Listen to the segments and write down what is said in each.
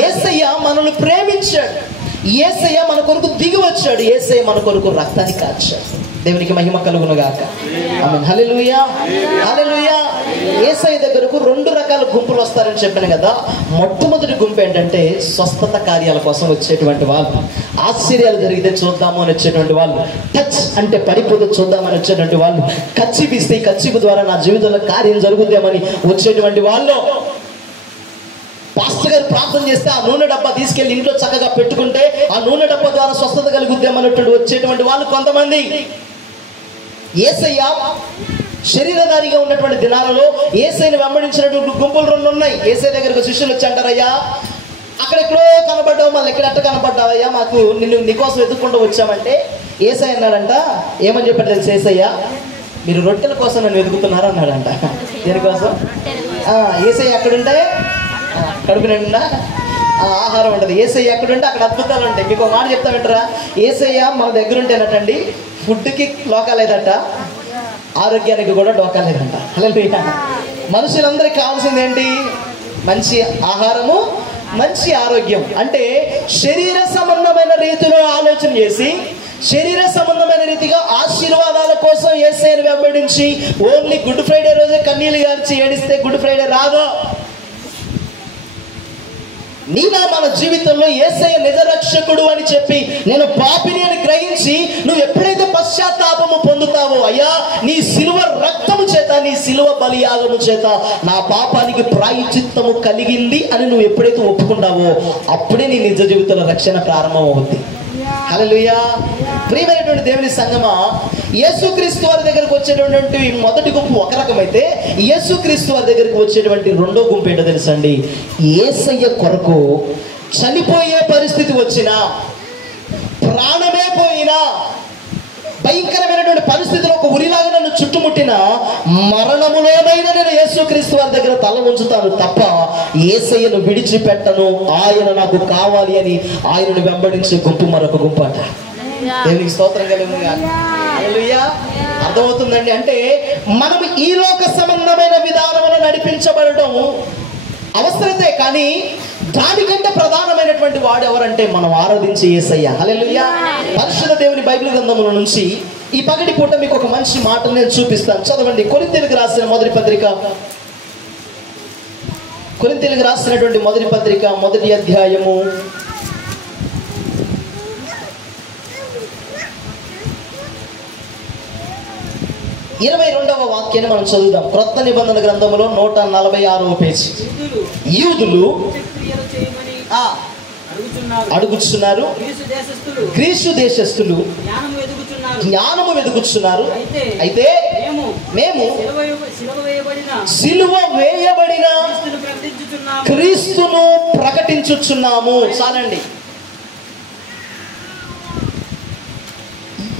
యేసయ్య మనల్ని ప్రేమించాడు, యేసయ్య మన కొరకు దిగి వచ్చాడు, యేసయ్య మన కొరకు రక్తాన్ని కార్చాడు. దేవునికి మహిమ కలుగును గాక. ఆమేన్. హల్లెలూయా, హల్లెలూయా. యేసయ్య దగ్గరకు 2 రకాల గుంపులు వస్తారని చెప్పాను కదా. మొట్టమొదటి గుంపు ఏంటంటే స్వస్థత కార్యాల కోసం వచ్చేటువంటి వాళ్ళు, ఆశ్చర్యాలు జరిగితే చూద్దాము అని వచ్చేటువంటి వాళ్ళు, టచ్ అంటే పడిపోతే చూద్దామని వచ్చేటువంటి వాళ్ళు, కచ్చిపు ఇస్తే కచ్చిపు ద్వారా నా జీవితంలో కార్యం జరుగుద్దామని వచ్చేటువంటి వాళ్ళు, పాస్టర్ గారు ప్రార్థన చేస్తే ఆ నూనె డబ్బా తీసుకెళ్లి ఇంట్లో చక్కగా పెట్టుకుంటే ఆ నూనె డబ్బా ద్వారా స్వస్థత కలుగుద్దామన్నట్టు వచ్చేటువంటి వాళ్ళు కొంతమంది. యేసయ్య శరీరధారిగా ఉన్నటువంటి దినాలలో యేసయ్యని వెంబడించినటువంటి గుంపులు 2 ఉన్నాయి. యేసయ్య దగ్గరకు శిష్యులు వచ్చి అంటారయ్యా, అక్కడెక్కడో కనబడ్డావు, మళ్ళీ ఎక్కడెట్ట కనబడ్డావయ్యా, మాకు నీకోసం వెతుక్కుంటూ వచ్చామంటే యేసయ్య అన్నాడంట, ఏమని చెప్పాడు తెలుసు యేసయ్య, మీరు రొట్టెల కోసం నన్ను వెతుకుతున్నారా అన్నాడంట. దేనికోసం? యేసయ్య ఎక్కడుంటే కడుపు నిండా ఆహారం ఉంటుంది, యేసయ్య ఎక్కడుంటే అక్కడ అద్భుతాలు ఉంటాయి. మీకు ఒక మాట చెప్తా వింటారా, యేసయ్య మన దగ్గర ఉంటేనటండి ఫుడ్కి లోకాలేదట, ఆరోగ్యానికి కూడా డోకాలేదంట. హల్లెలూయా. మనుషులందరికీ కావాల్సింది ఏంటి? మంచి ఆహారము, మంచి ఆరోగ్యం. అంటే శరీర సంబంధమైన రీతిలో ఆలోచన చేసి, శరీర సంబంధమైన రీతిగా ఆశీర్వాదాల కోసం యేసయ్యను వెంబడించి ఓన్లీ గుడ్ ఫ్రైడే రోజే కన్నీళ్ళు గార్చి ఏడిస్తే గుడ్ ఫ్రైడే రాదు. నీనా మన జీవితంలో యేసయ్య నిజ రక్షకుడు అని చెప్పి నేను పాపిని అని గ్రహించి నువ్వు ఎప్పుడైతే పశ్చాత్తాపము పొందుతావో, అయ్యా నీ సిలువ రక్తము చేత, నీ సిలువ బలియాగము చేత నా పాపానికి ప్రాయశ్చిత్తము కలిగింది అని నువ్వు ఎప్పుడైతే ఒప్పుకుంటావో అప్పుడే నీ నిజ జీవితంలో రక్షణ ప్రారంభం అవుతుంది. హల్లెలూయా. ప్రియమైనటువంటి దేవుని సంగమా, యేసుక్రీస్తు వారి దగ్గరకు వచ్చేటువంటి మొదటి గుంపు ఒక రకమైతే, యేసుక్రీస్తు వారి దగ్గరకు వచ్చేటువంటి 2వ గుంపు ఏంటో తెలుసండి, యేసయ్య కొరకు చనిపోయే పరిస్థితి వచ్చినా, ప్రాణమే పోయినా, భయంకరమైనటువంటి పరిస్థితులు ఒక ఉరిలాగా నన్ను చుట్టుముట్టిన మరణములోనైనా నేను యేసుక్రీస్తు వారి దగ్గర తల ఉంచుతాను తప్ప యేసయ్యను విడిచిపెట్టను, ఆయన నాకు కావాలి అని ఆయనను వెంబడించే గుంపు మరొక గుంపు అంట. దేవునికి స్తోత్రం కలుగును గాక. హల్లెలూయా. అర్థమవుతుందండి? అంటే మనం ఈ లోక సంబంధమైన విధానంలో నడిపించబడడం అవసరతే, కానీ దానికంటే ప్రధానమైనటువంటి వాడు ఎవరంటే మనం ఆరాధించే యేసయ్య. హల్లెలూయా. పరిశుద్ధ దేవుని బైబిల్ గ్రంథముల నుంచి ఈ పగటి పూట మీకు ఒక మంచి మాటను నేను చూపిస్తాను. చదవండి. కొరింథీయులకు రాసిన మొదటి పత్రిక, కొరింథీయులకు రాసినటువంటి మొదటి పత్రిక 1వ అధ్యాయము 22వ వాక్యాన్ని మనం చదువుదాం. క్రొత్త నిబంధన గ్రంథములో 146వ పేజీ. యూదులు అడుగుచున్నారు, గ్రీసు దేశస్థులు జ్ఞానము వెదుకుచున్నారు, అయితే మేము సిలువ వేయబడిన క్రీస్తును ప్రకటించుచున్నాము. చాలండి.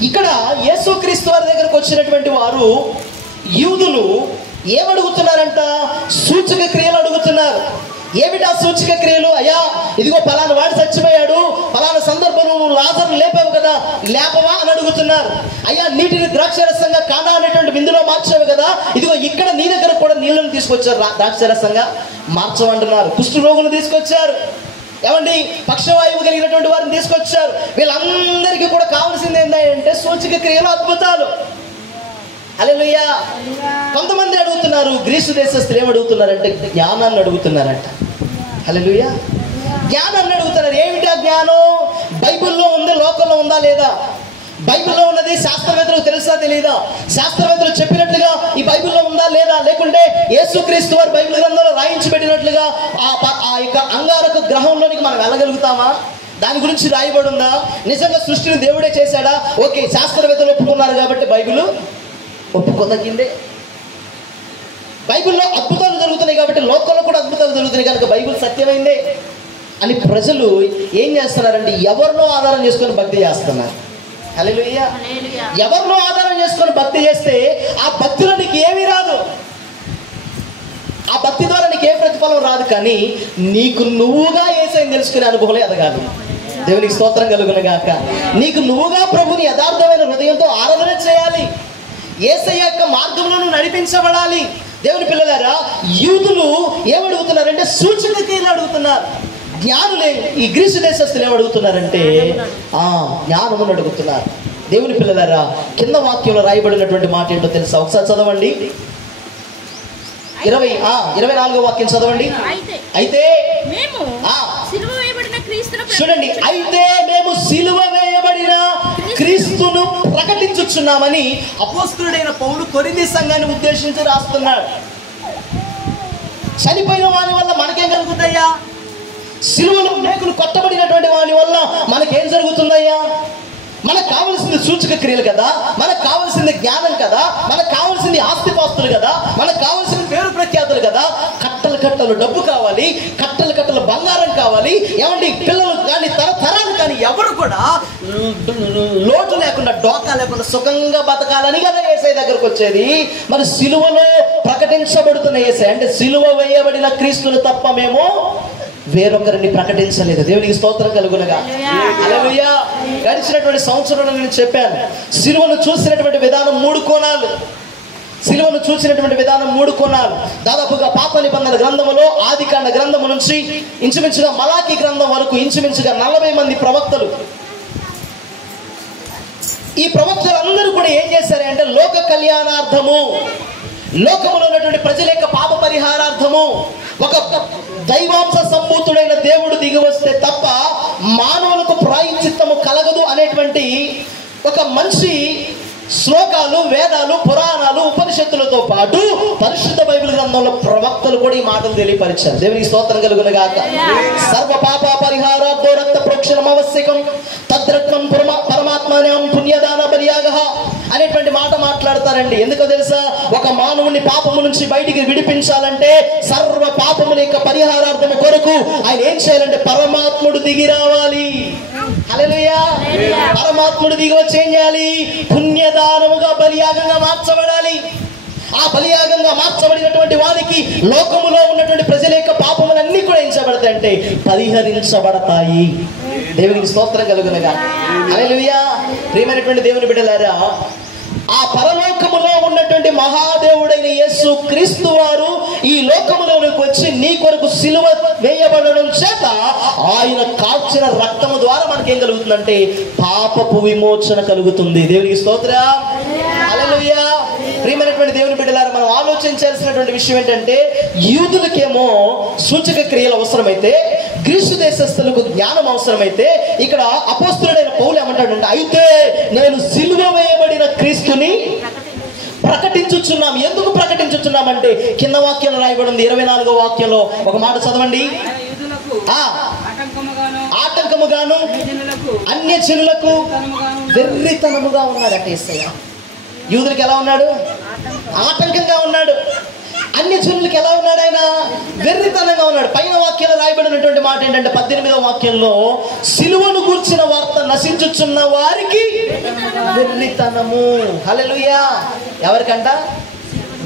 ఇక్కడ యేసుక్రీస్తు వారి దగ్గరకు వచ్చినటువంటి వారు యూదులు ఏమడుగుతున్నారంట? సూచక క్రియలు అడుగుతున్నారు. ఏమిటా సూచక క్రియలు? అయ్యా, ఇదిగో పలానా వాడు చచ్చిపోయాడు, పలానా సందర్భంలో నువ్వు లాజరును లేపావు కదా, లేపవా అని అడుగుతున్నారు. అయ్యా, నీటిని ద్రాక్షరసంగా కానా అనేటువంటి విందులో మార్చావు కదా, ఇదిగో ఇక్కడ నీ దగ్గర కూడా నీళ్ళను తీసుకొచ్చారు, ద్రాక్షరసంగా మార్చమంటున్నారు. కుష్ఠరోగులు తీసుకొచ్చారు, ఏమండి పక్షవాయువు కలిగినటువంటి వారిని తీసుకొచ్చారు. వీళ్ళందరికీ కూడా కావాల్సింది ఏంటంటే సూచక క్రియలు, అద్భుతాలు. హల్లెలూయా. కొంతమంది అడుగుతున్నారు, గ్రీసు దేశస్తులు ఏమడుగుతున్నారంటే జ్ఞానాన్ని అడుగుతున్నారంట. హల్లెలూయా. జ్ఞానాన్ని అడుగుతున్నారు. ఏమిటి ఆ జ్ఞానం? బైబిల్లో ఉంది, లోకంలో ఉందా లేదా? బైబిల్లో ఉన్నది శాస్త్రవేత్తలకు తెలుసా తెలియదా? శాస్త్రవేత్తలు చెప్పినట్లుగా ఈ బైబిల్లో ఉందా లేదా? లేకుంటే యేసుక్రీస్తు వారు బైబిల్ గ్రంథంలో రాయించి పెట్టినట్లుగా ఆ యొక్క అంగారక గ్రహంలోనికి మనం వెళ్ళగలుగుతామా? దాని గురించి రాయబడి ఉందా? నిజంగా సృష్టిని దేవుడే చేశాడా? ఓకే, శాస్త్రవేత్తలు ఒప్పుకున్నారు కాబట్టి బైబిల్ ఒప్పుకోదగిందే. బైబిల్లో అద్భుతాలు జరుగుతున్నాయి కాబట్టి లోకంలో కూడా అద్భుతాలు జరుగుతున్నాయి కనుక బైబిల్ సత్యమైందే అని ప్రజలు ఏం చేస్తున్నారంటే ఎవరినో ఆధారం చేసుకొని భక్తి చేస్తున్నారు. హల్లెలూయా. ఎవరినో ఆధారం చేసుకొని భక్తి చేస్తే ఆ భక్తిలో నీకు ఏమీ రాదు, ఆ భక్తి ద్వారా నీకు ఏ ప్రతిఫలం రాదు. కానీ నీకు నువ్వుగా యేసయ్యను తెలుసుకునే అనుభవం ఎదగాలి. దేవునికి స్తోత్రం కలుగును గాక. నీకు నువ్వుగా ప్రభుని యథార్థమైన హృదయంతో ఆరాధన చేయాలి. యేసయ్య యొక్క మార్గంలో నువ్వు నడిపించబడాలి. దేవుని పిల్లలారా, యూదులు ఏమడుగుతున్నారంటే సూచక క్రియలు అడుగుతున్నారు. జ్ఞానులే ఈ గ్రీసు దేశస్తులు ఏమడుగుతున్నారంటే జ్ఞానమును అడుగుతున్నారు. దేవుని పిల్లలారా, కింద వాక్యంలో రాయబడినటువంటి మాట ఏంటో తెలుసా? ఒకసారి చదవండి. 24వ వాక్యం చదవండి. అయితే చూడండి, అయితే మేము సిలువ వేయబడిన క్రీస్తును ప్రకటించుచున్నామని అపోస్తలుడైన పౌలు కొరింథీ సంఘాన్ని ఉద్దేశించి రాస్తున్నాడు. చనిపోయిన వాని వల్ల మనకేం జరుగుతుందయ్యా? సిలువలో మేకులు కొట్టబడినటువంటి వాని వల్ల మనకేం జరుగుతుందయ్యా? మనకు కావలసింది సూచక క్రియలు కదా, మనకు కావలసింది జ్ఞానం కదా, మనకు కావలసింది ఆస్తిపాస్తులు కదా, మనకు కావలసింది పేరు ప్రఖ్యాతులు కదా. కట్టలు కట్టలు డబ్బు కావాలి, కట్టలు కట్టలు బంగారం కావాలి. ఏమండి, పిల్లలు కానీ తరతరాలు కానీ ఎవరు కూడా లోటు లేకుండా డోకా లేకుండా సుఖంగా బతకాలని కదా యేసయ్య దగ్గరకు వచ్చేది. మరి సిలువలో ప్రకటించబడుతున్న యేసయ్య అంటే సిలువ వేయబడిన క్రీస్తును తప్ప మేము వేరొకరిని ప్రకటించలేదు. దేవునికి స్తోత్రం కలుగునగా. హల్లెలూయా. గడిచినటువంటి సంవత్సరంలో నేను చెప్పాను, సిలువను చూసినటువంటి విధానం 3 కోణాలు. సిలువను చూసినటువంటి విధానం 3 కోణాలు. దాదాపుగా పాత నిబంధన గ్రంథములో ఆదికాండ గ్రంథము నుంచి ఇంచుమించుగా మలాకి గ్రంథం వరకు ఇంచుమించుగా 40 మంది ప్రవక్తలు. ఈ ప్రవక్తలందరూ కూడా ఏం చేశారంటే లోక కళ్యాణార్థము, లోకములో ఉన్నటువంటి ప్రజల యొక్క పాప పరిహారార్థము ఒక దైవాంశ సంభూతుడైన దేవుడు దిగి వస్తే తప్ప మానవులకు ప్రాయశ్చిత్తము కలగదు అనేటువంటి ఒక మంచి శ్లోకాలు, వేదాలు, పురాణాలు, ఉపనిషత్తులతో పాటు పరిశుద్ధ బైబిల్ గ్రంథంలో ప్రవక్తలు కూడా ఈ మాటలు తెలియపరిచారు. దేవునికి స్తోత్రం కలుగునగాక. సర్వ పాప పరిహారార్థో రక్త ప్రోక్షణం ఆవశ్యకం తద్రత్నం పరమాత్మనాం పుణ్యదాన బలియాగః అనేటువంటి మాట మాట్లాడతారండి. ఎందుకో తెలుసా? ఒక మానవుని పాపము నుంచి బయటికి విడిపించాలంటే సర్వ పాపముల యొక్క పరిహారార్థం కొరకు ఆయన ఏం చేయాలంటే పరమాత్ముడు దిగి రావాలి. హల్లెలూయా. పరమాత్ముడు దిగి వచ్చి ఏం చేయాలి? పుణ్యదానముగా బలియాగంగా మార్చబడాలి. ఆ బలియాగంగా మార్చబడినటువంటి వారికి లోకములో ఉన్నటువంటి ప్రజల యొక్క పాపములన్నీ కూడా ఏం చేయబడతాయంటే పరిహరించబడతాయి. దేవునికి స్తోత్రం కలుగునగా. హల్లెలూయా. ప్రియమైనటువంటి దేవుని బిడ్డలారా, ఆ పరలోకములో ఉన్నటువంటి మహాదేవుడైన యేసు క్రీస్తు వారు ఈ లోకములోనికి వచ్చి నీ కొరకు సిలువ వేయబడడం చేత ఆయన కాల్చిన రక్తము ద్వారా మనకేం కలుగుతుందంటే పాపపు విమోచన కలుగుతుంది. దేవునికి స్తోత్రం. హల్లెలూయా. ప్రియమైనటువంటి దేవుని బిడ్డలారా, మనం ఆలోచించాల్సినటువంటి విషయం ఏంటంటే యూదులకేమో సూచక క్రియలు అవసరమైతే, గ్రీసు దేశస్థులకు జ్ఞానం అవసరమైతే, ఇక్కడ అపోస్తలుడైన పౌలు ఏమంటాడంటే అయితే నేను సిలువ వేయబడిన క్రీస్తుని ప్రకటించుచున్నాం. ఎందుకు ప్రకటించుచున్నామంటే కింద వాక్యంలో రాయబడింది 24వ వాక్యంలో ఒక మాట చదవండి. ఆటంకముగాను అన్యజనులకు వెర్రితనముగా ఉన్నాడట యేసయ్య. యూదులకు ఎలా ఉన్నాడు? ఆటంకంగా ఉన్నాడు. అన్యజనులకు ఎలా ఉన్నాడు? ఆయన వెర్రితనంగా ఉన్నాడు. పైన వాక్యంలో రాయబడినటువంటి మాట ఏంటంటే 18వ వాక్యంలో సిలువను గూర్చిన వార్త నశించుచున్న వారికి వెర్రితనము. హల్లెలూయా. ఎవరికంట?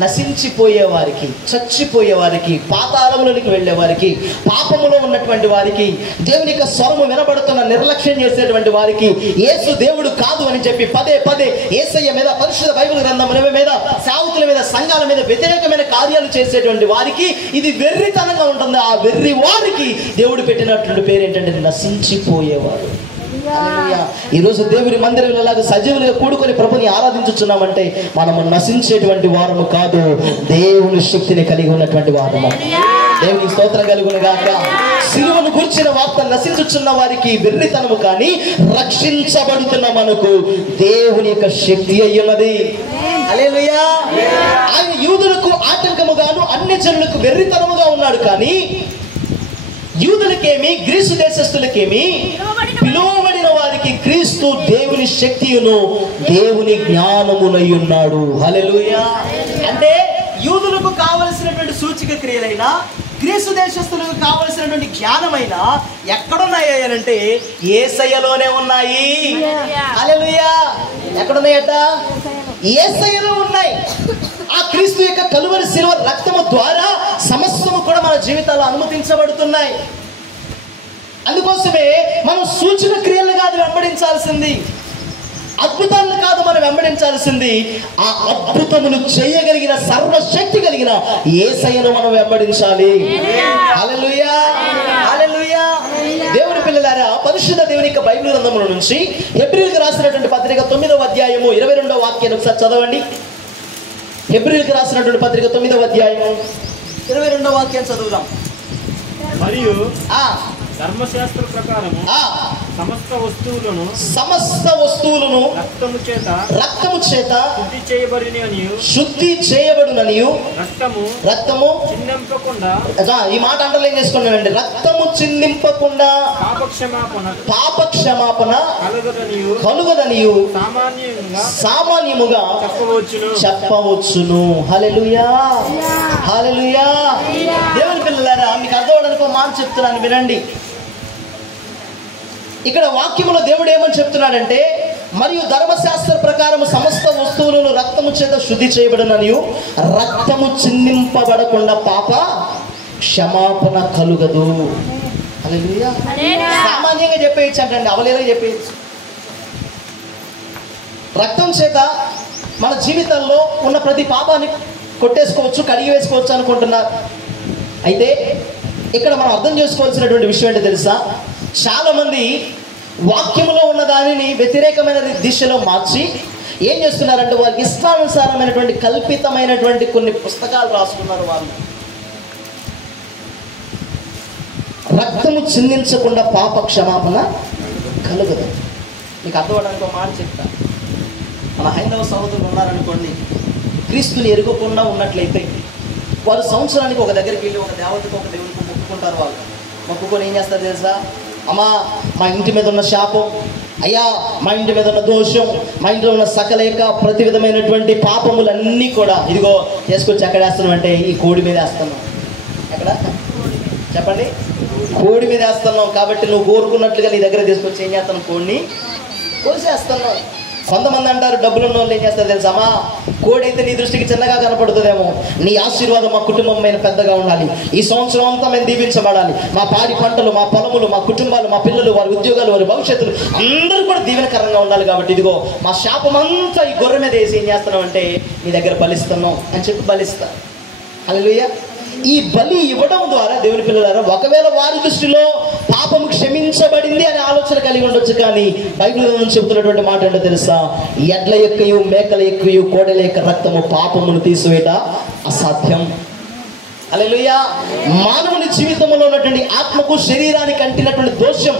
నశించిపోయే వారికి, చచ్చిపోయే వారికి, పాతాళములోనికి వెళ్ళే వారికి, పాపములో ఉన్నటువంటి వారికి, దేవుని యొక్క స్వరము వినబడుతున్న నిర్లక్ష్యం చేసేటువంటి వారికి, యేసు దేవుడు కాదు అని చెప్పి పదే పదే యేసయ్య మీద, పరిశుద్ధ బైబిల్ గ్రంథముల మీద, సేవకుల మీద, సంఘాల మీద వ్యతిరేకమైన కార్యాలు చేసేటువంటి వారికి ఇది వెర్రితనంగా ఉంటుంది. ఆ వెర్రి వారికి దేవుడు పెట్టినటువంటి పేరు ఏంటంటే నశించిపోయేవారు. ఈరోజు దేవుని మందిరంలో సజీవులుగా కూడుకొని ప్రభుని ఆరాధించుచున్నామంటే మనము నశించేటువంటి వారము కాదు, దేవుని శక్తిని కలిగి ఉన్నటువంటి వారము. దేవునికి స్తోత్రం కలుగును గాక. సిలువను గుర్చిన వార్త నశించుచున్న వారికి వెర్రితనము, కానీ రక్షించబడుతున్న మనకు దేవుని యొక్క శక్తి అయ్యున్నది. హల్లెలూయా. ఆయన యూదులకు ఆటంకముగాను అన్యజనులకు వెర్రితనముగా ఉన్నాడు. కానీ యూదులకేమి, గ్రీసు దేశస్థులకేమి, పిలువబడిన వారికి క్రీస్తు దేవుని శక్తియును దేవుని జ్ఞానమునై ఉన్నాడు. హల్లెలూయా. అంటే యూదులకు కావలసినటువంటి సూచక క్రియలైనా, గ్రీసు దేశస్థులకు కావలసినటువంటి జ్ఞానమైన ఎక్కడున్నాయంటే యేసయ్యలోనే ఉన్నాయి. హల్లెలూయా. ఎక్కడున్నాయట? యేసయ్యలో ఉన్నాయి. ఆ క్రీస్తు యొక్క కలువరి శిలువ రక్తము ద్వారా సమస్తము కూడా మన జీవితాల్లో అనుమతించబడుతున్నాయి. అందుకోసమే మనం సూచన క్రియలు కాదు వెంబడించాల్సింది, అద్భుతాలను కాదు మనం వెంబడించాల్సింది, ఆ అద్భుతమును చేయగలిగిన సర్వశక్తి కలిగిన యేసయ్యను మనం వెంబడించాలి. హల్లెలూయా. హల్లెలూయా. పరిశుద్ధ దేవుని యొక్క బైబిల్ గ్రంథముల నుంచి హెబ్రీయులకు రాసినటువంటి పత్రిక 9వ అధ్యాయము 22వ వాక్యాన్ని ఒకసారి చదవండి. హెబ్రీయులకు రాసినటువంటి పత్రిక 9వ అధ్యాయము 22వ వాక్యాన్ని చదువుదాం. మరియు ధర్మశాస్త్ర ప్రకారము సమస్త వస్తువులను రక్తము చేత శుద్ధి చేయబడుననియు రక్తము చిందింపకుండా, ఈ మాట అంటర్లైన్ చేసుకున్నానండి, రక్తము చిందింపకుండా పాప క్షమాపణ కలుగదనియు సామాన్యముగా చెప్పవచ్చును. హల్లెలూయా, హల్లెలూయా. దేవుని పిల్లలారా, మీకు అర్థమవడానికి ఒక మాట చెప్తున్నాను, వినండి. ఇక్కడ వాక్యములో దేవుడు ఏమని చెప్తున్నాడంటే, మరియు ధర్మశాస్త్ర ప్రకారము సమస్త వస్తువులను రక్తము చేత శుద్ధి చేయబడుననియు రక్తము చిందింపబడకుండా పాప క్షమాపణ కలుగదు. హల్లెలూయా. సామాన్యంగా చెప్పేయచ్చు అంటండి, అవలేలా చెప్పేయచ్చు. రక్తం చేత మన జీవితంలో ఉన్న ప్రతి పాపాన్ని కొట్టేసుకోవచ్చు, కడిగి వేసుకోవచ్చు అనుకుంటున్నారు. అయితే ఇక్కడ మనం అర్థం చేసుకోవాల్సినటువంటి విషయం ఏంటో తెలుసా? చాలా మంది వాక్యములో ఉన్న దానిని వ్యతిరేకమైన దిశలో మార్చి ఏం చేస్తున్నారంటే, వారికి ఇష్టానుసారమైనటువంటి కల్పితమైనటువంటి కొన్ని పుస్తకాలు రాసుకున్నారు. వాళ్ళు రక్తము చిందించకుండా పాప క్షమాపణ కలుగదు. మీకు అర్థమవడానికి ఒక మాట చెప్తా. మన హైందవ సహోదరులు ఉన్నారనుకోండి, క్రీస్తుని ఎరుగకుండా ఉన్నట్లయితే వారు సంవత్సరానికి ఒక దగ్గరికి వెళ్ళి ఒక దేవతకు ఒక దేవునికి మొక్కుకుంటారు. వాళ్ళు మొక్కుకొని ఏం చేస్తారు తెలుసా? అమ్మా, మా ఇంటి మీద ఉన్న శాపం, అయ్యా మా ఇంటి మీద ఉన్న దోషం, మా ఇంట్లో ఉన్న సకలేక ప్రతి విధమైనటువంటి పాపములన్నీ కూడా ఇదిగో తీసుకొచ్చి ఎక్కడ వేస్తున్నాం అంటే ఈ కోడి మీద వేస్తున్నాం. ఎక్కడ చెప్పండి? కోడి మీద వేస్తున్నాం. కాబట్టి నువ్వు కోరుకున్నట్లుగా నీ దగ్గర తీసుకొచ్చి ఏం చేస్తాను? కోడిని కోసేస్తున్నావు. కొంతమంది అంటారు, డబ్బులు ఉన్న వాళ్ళు ఏం చేస్తారు తెలుసామా? కోడి అయితే నీ దృష్టికి చిన్నగా కనపడుతుందేమో, నీ ఆశీర్వాదం మా కుటుంబం మీద పెద్దగా ఉండాలి, ఈ సంవత్సరం అంతా మేము దీవించబడాలి, మా పాడి పంటలు, మా పొలములు, మా కుటుంబాలు, మా పిల్లలు, వారి ఉద్యోగాలు, వారి భవిష్యత్తులు అందరూ కూడా దీవెనకరంగా ఉండాలి. కాబట్టి ఇదిగో మా శాపం అంతా ఈ గొర్రె మీద వేసి ఏం చేస్తున్నాం అంటే నీ దగ్గర బలిస్తున్నాం అని చెప్పి బలిస్తా. హల్లెలూయా. ఈ బలి ఇవ్వడం ద్వారా దేవుని పిల్లలారా, ఒకవేళ వారి దృష్టిలో పాపము క్షమించబడింది అనే ఆలోచన కలిగి ఉండొచ్చు, కానీ బైబిల్ నుంచి చెబుతున్నటువంటి మాట ఏంటో తెలుసా? ఎడ్ల యొక్కయు మేకల యొక్కయు కోడెల యొక్క రక్తము పాపమును తీసివేట అసాధ్యం. హల్లెలూయా. మానవుని జీవితంలో ఉన్నటువంటి ఆత్మకు శరీరానికి అంటినటువంటి దోషం,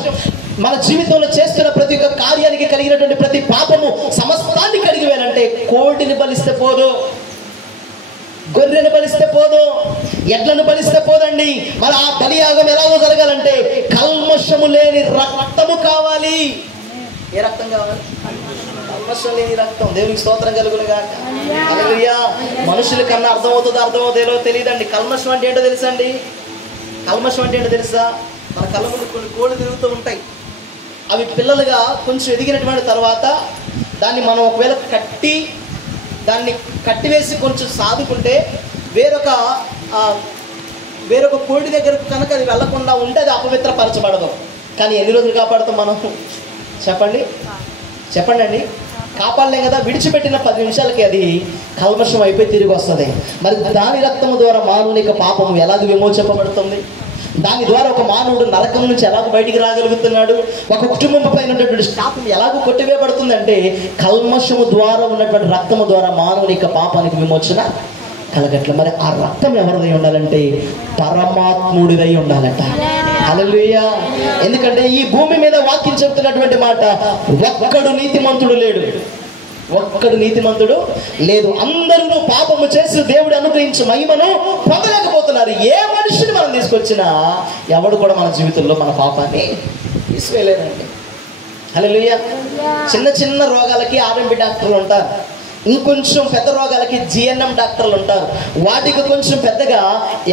మన జీవితంలో చేస్తున్న ప్రతి ఒక్క కార్యానికి కలిగినటువంటి ప్రతి పాపము సమస్తాన్ని కడిగివేయాలంటే కోడిని బలిస్తే పోదు, గొర్రెను బలిస్తే పోదు, ఎడ్లను బలిస్తే పోదండి. మరి ఆ బలియాగం ఎలాగో జరగాలంటే కల్మషము లేని రక్తము కావాలి. ఏ రక్తం కావాలి? కల్మషం లేని రక్తం. దేవునికి స్తోత్రం కలుగును గాక. హల్లెలూయా. మనుషుల కన్నా అర్థమవుతుందో తెలియదండి. కల్మషం అంటే ఏంటో తెలుసా అండి? కల్మషం అంటే ఏంటో తెలుసా? మన కళ్ళ ముందు కొన్ని కోళ్ళు తిరుగుతూ ఉంటాయి. అవి పిల్లలుగా కొంచెం ఎదిగినటువంటి తర్వాత దాన్ని మనం ఒకవేళ దాన్ని కట్టివేసి కొంచెం సాదుకుంటే వేరొక కోడి దగ్గరకు కనుక అది వెళ్లకుండా ఉంటే అది అపవిత్రపరచబడదు. కానీ ఎన్ని రోజులు కాపాడుతాం మనం? చెప్పండి అండి. కాపాడలేం కదా. విడిచిపెట్టిన 10 నిమిషాలకి అది కల్మషం అయిపోయి తిరిగి వస్తుంది. మరి దాని రక్తము ద్వారా మానవుని యొక్క పాపం ఎలాగ విమోచింపబడుతుంది? దాని ద్వారా ఒక మానవుడు నరకం నుంచి ఎలాగ బయటికి రాగలుగుతున్నాడు? ఒక కుటుంబం పైన ఉన్నటువంటి శాపం ఎలాగో కొట్టివేయబడుతుందంటే కల్మషము ద్వారా ఉన్నటువంటి రక్తము ద్వారా మానవుని యొక్క పాపానికి విమోచన కలగట్ల. మరి ఆ రక్తం ఎవరిదై ఉండాలంటే పరమాత్ముడిదై ఉండాలట. హల్లెలూయా. ఎందుకంటే ఈ భూమి మీద వాక్యం చెప్తున్నటువంటి మాట, ఒక్కడు నీతిమంతుడు లేడు, ఒక్కడు నీతిమంతుడు లేదు, అందరూ పాపము చేసి దేవుడు అనుగ్రహించే మహిమను పొందలేకపోతున్నారు. ఏ మనిషిని మనం తీసుకొచ్చినా ఎవడు కూడా మన జీవితంలో మన పాపాన్ని తీసివేయలేదండి. హల్లెలూయా. చిన్న రోగాలకి ఆర్ఎంపి డాక్టర్లు ఉంటారు, ఇంకొంచెం పెద్ద రోగాలకి జిఎన్ఎం డాక్టర్లు ఉంటారు, వాటికి కొంచెం పెద్దగా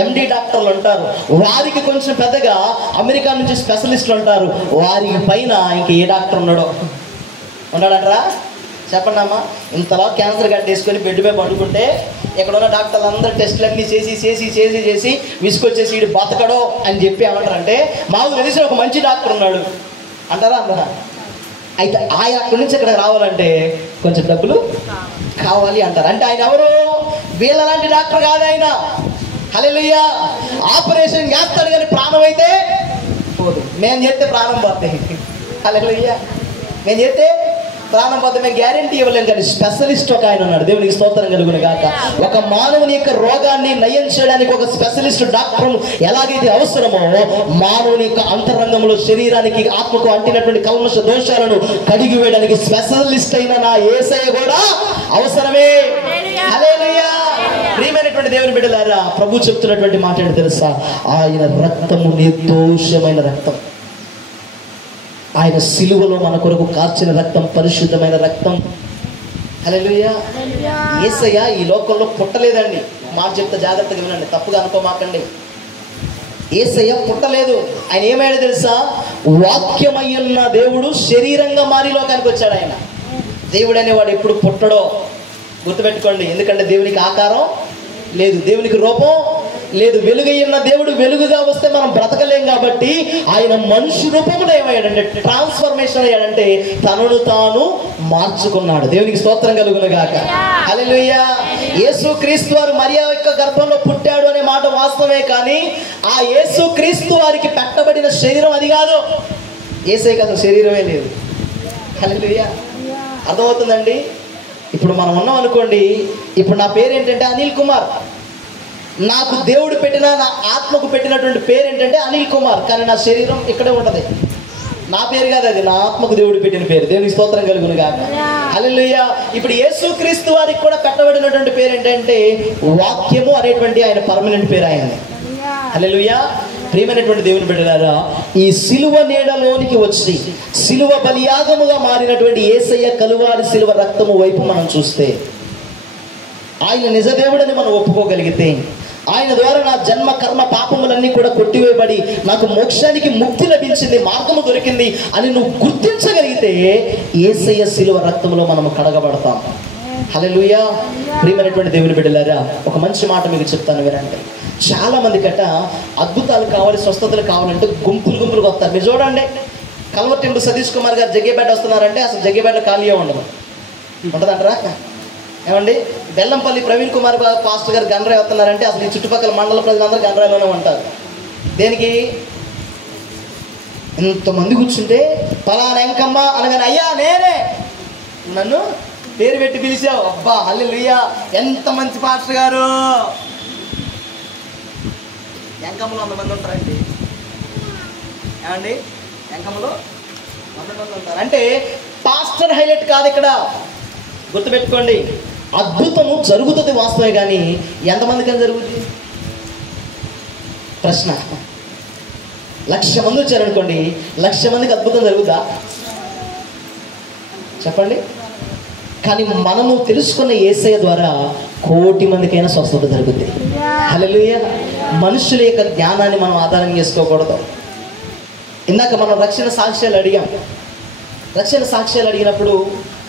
ఎండి డాక్టర్లు ఉంటారు, వారికి కొంచెం పెద్దగా అమెరికా నుంచి స్పెషలిస్టులు ఉంటారు, వారికి పైన ఇంక ఏ డాక్టర్ ఉన్నాడంటారా? చెప్పండి అమ్మా. ఇంతలా క్యాన్సర్ కట్టేసుకొని బెడ్ మీద పండుకుంటే ఇక్కడ ఉన్న డాక్టర్లు అందరూ టెస్టులన్నీ చేసి విసుకొచ్చేసి వీడు బతకడో అని చెప్పి ఏమంటారంటే, మాకు తెలిసిన ఒక మంచి డాక్టర్ ఉన్నాడు అంటారా? అందరా? అయితే ఆయన అక్కడి నుంచి ఇక్కడ రావాలంటే కొంచెం డబ్బులు కావాలి అంటారు. అంటే ఆయన ఎవరు? వీళ్ళలాంటి డాక్టర్ కాదు ఆయన. హల్లెలూయా. ఆపరేషన్ చేస్తాడు కానీ ప్రాణం అయితే పోదు. మేము చేస్తే ప్రాణం పోతాయి. హల్లెలూయా. మేము చేస్తే ప్రాణం పోతే మేము గ్యారెంటీ ఇవ్వలేము. కానీ స్పెషలిస్ట్ ఒక ఆయన ఉన్నాడు. దేవునికి స్తోత్రం కలుగును గాక. ఒక మానవుని యొక్క రోగాన్ని నయం చేయడానికి ఒక స్పెషలిస్ట్ డాక్టర్ ఎలాగైతే అవసరమో, మానవుని యొక్క అంతరంగంలో శరీరానికి ఆత్మకు అంటినటువంటి కల్మష దోషాలను కడిగి వేయడానికి స్పెషలిస్ట్ అయిన నా యేసయ్య కూడా అవసరమే. హల్లెలూయా. ప్రియమైనటువంటి దేవుని బిడ్డలారా, ప్రభు చెప్తున్నటువంటి మాట ఏంటో తెలుసా? ఆయన రక్తము నిర్దోషమైన రక్తం. ఆయన సిలువలో మన కొరకు కార్చిన రక్తం పరిశుద్ధమైన రక్తం. హల్లెలూయా. యేసయ్య ఈ లోకంలో పుట్టలేదండి. మాట చెప్తే జాగ్రత్తగా వినండి, తప్పుగా అనుకోమాకండి. యేసయ్య పుట్టలేదు. ఆయన ఏమైనా తెలుసా? వాక్యమయ్యున్న దేవుడు శరీరంగా మారి లోకానికి వచ్చాడు. ఆయన దేవుడు అనేవాడు ఎప్పుడు పుట్టడో గుర్తుపెట్టుకోండి. ఎందుకంటే దేవునికి ఆకారం లేదు, దేవునికి రూపం లేదు. వెలుగయ్యున్న దేవుడు వెలుగుగా వస్తే మనం బ్రతకలేం. కాబట్టి ఆయన మనిషి రూపంలో ఏమయ్యాడంటే, ట్రాన్స్ఫర్మేషన్ అయ్యాడంటే తనను తాను మార్చుకున్నాడు. దేవునికి స్తోత్రం కలుగును గాక. హల్లెలూయా. యేసు క్రీస్తు వారు మరియా యొక్క గర్భంలో పుట్టాడు అనే మాట వాస్తవమే. కానీ ఆ యేసు క్రీస్తు వారికి పెట్టబడిన శరీరం అది కాదు. యేసయ్యకి అసలు శరీరమే లేదు. హల్లెలూయా. అర్థమవుతుందండి? ఇప్పుడు మనం ఉన్నాం అనుకోండి. ఇప్పుడు నా పేరు ఏంటంటే అనిల్ కుమార్. నాకు దేవుడు పెట్టిన, నా ఆత్మకు పెట్టినటువంటి పేరు ఏంటంటే అనిల్ కుమార్. కానీ నా శరీరం ఇక్కడే ఉంటుంది. నా పేరు కాదు అది, నా ఆత్మకు దేవుడు పెట్టిన పేరు. దేవునికి స్తోత్రం కలుగును గాక. హల్లెలూయా. ఇప్పుడు యేసుక్రీస్తు వారికి కూడా పెట్టబడినటువంటి పేరు ఏంటంటే వాక్యము అనేటువంటి ఆయన పర్మనెంట్ పేరు ఆయనది. హల్లెలూయా. ప్రియమైనటువంటి దేవుని బిడ్డలారా, ఈ సిలువ నీడలోనికి వచ్చి సిలువ బలియాగముగా మారినటువంటి యేసయ్య కలువారి సిలువ రక్తము వైపు మనం చూస్తే, ఆయన నిజదేవుడని మనం ఒప్పుకోగలిగితే, ఆయన ద్వారా నా జన్మ కర్మ పాపములన్నీ కూడా కొట్టివేయబడి నాకు మోక్షానికి ముక్తి లభించింది, మార్గము దొరికింది అని నువ్వు గుర్తించగలిగితే యేసయ్య సిలువ రక్తంలో మనము కడగబడతాం. హల్లెలూయా. ప్రియమైనటువంటి దేవుని బిడ్డలారా, ఒక మంచి మాట మీకు చెప్తాను వినండి. చాలా మంది కట్ట అద్భుతాలు కావాలి, స్వస్థతలు కావాలంటే గుంపులు గుంపులుగా వస్తారు. మీరు చూడండి, కల్వర్టింపు సతీష్ కుమార్ గారు జగ్గేపేట వస్తున్నారంటే అసలు జగ్గేపేట ఖాళీ ఉండదు. ఉంటుందంటారా? ఏమండి, బెల్లంపల్లి ప్రవీణ్ కుమార్ పాస్టర్ గారు గండ్రాయి వస్తున్నారంటే అసలు ఈ చుట్టుపక్కల మండల ప్రజలందరూ గండ్రాయిలోనే ఉంటారు. దేనికి? ఇంతమంది కూర్చుంటే పలానా ఎంకమ్మ అనగానే అయ్యా నేనే, నన్ను పేరు పెట్టి పిలిచావు, అబ్బా హల్లెలూయా, ఎంత మంచి పాస్టర్ గారు. ఎంకమ్మలో 100 మంది ఉంటారండి. ఏమండి, ఎంకమ్మలో 100 మంది ఉంటారు. అంటే పాస్టర్ హైలైట్ కాదు ఇక్కడ, గుర్తుపెట్టుకోండి. అద్భుతము జరుగుతుంది వాస్తవే, కానీ ఎంతమందికని జరుగుతుంది? ప్రశ్న. 1,00,000 మంది వచ్చారనుకోండి, 1,00,000 మందికి అద్భుతం జరుగుతుందా? చెప్పండి. కానీ మనము తెలుసుకున్న యేసయ్య ద్వారా 1,00,00,000 మందికైనా స్వస్థత జరుగుతుంది. హల్లెలూయా. మనుషుల యొక్క జ్ఞానాన్ని మనం ఆధారం చేసుకోకూడదు. ఇందాక మనం రక్షణ సాక్ష్యాలు అడిగాం. రక్షణ సాక్ష్యాలు అడిగినప్పుడు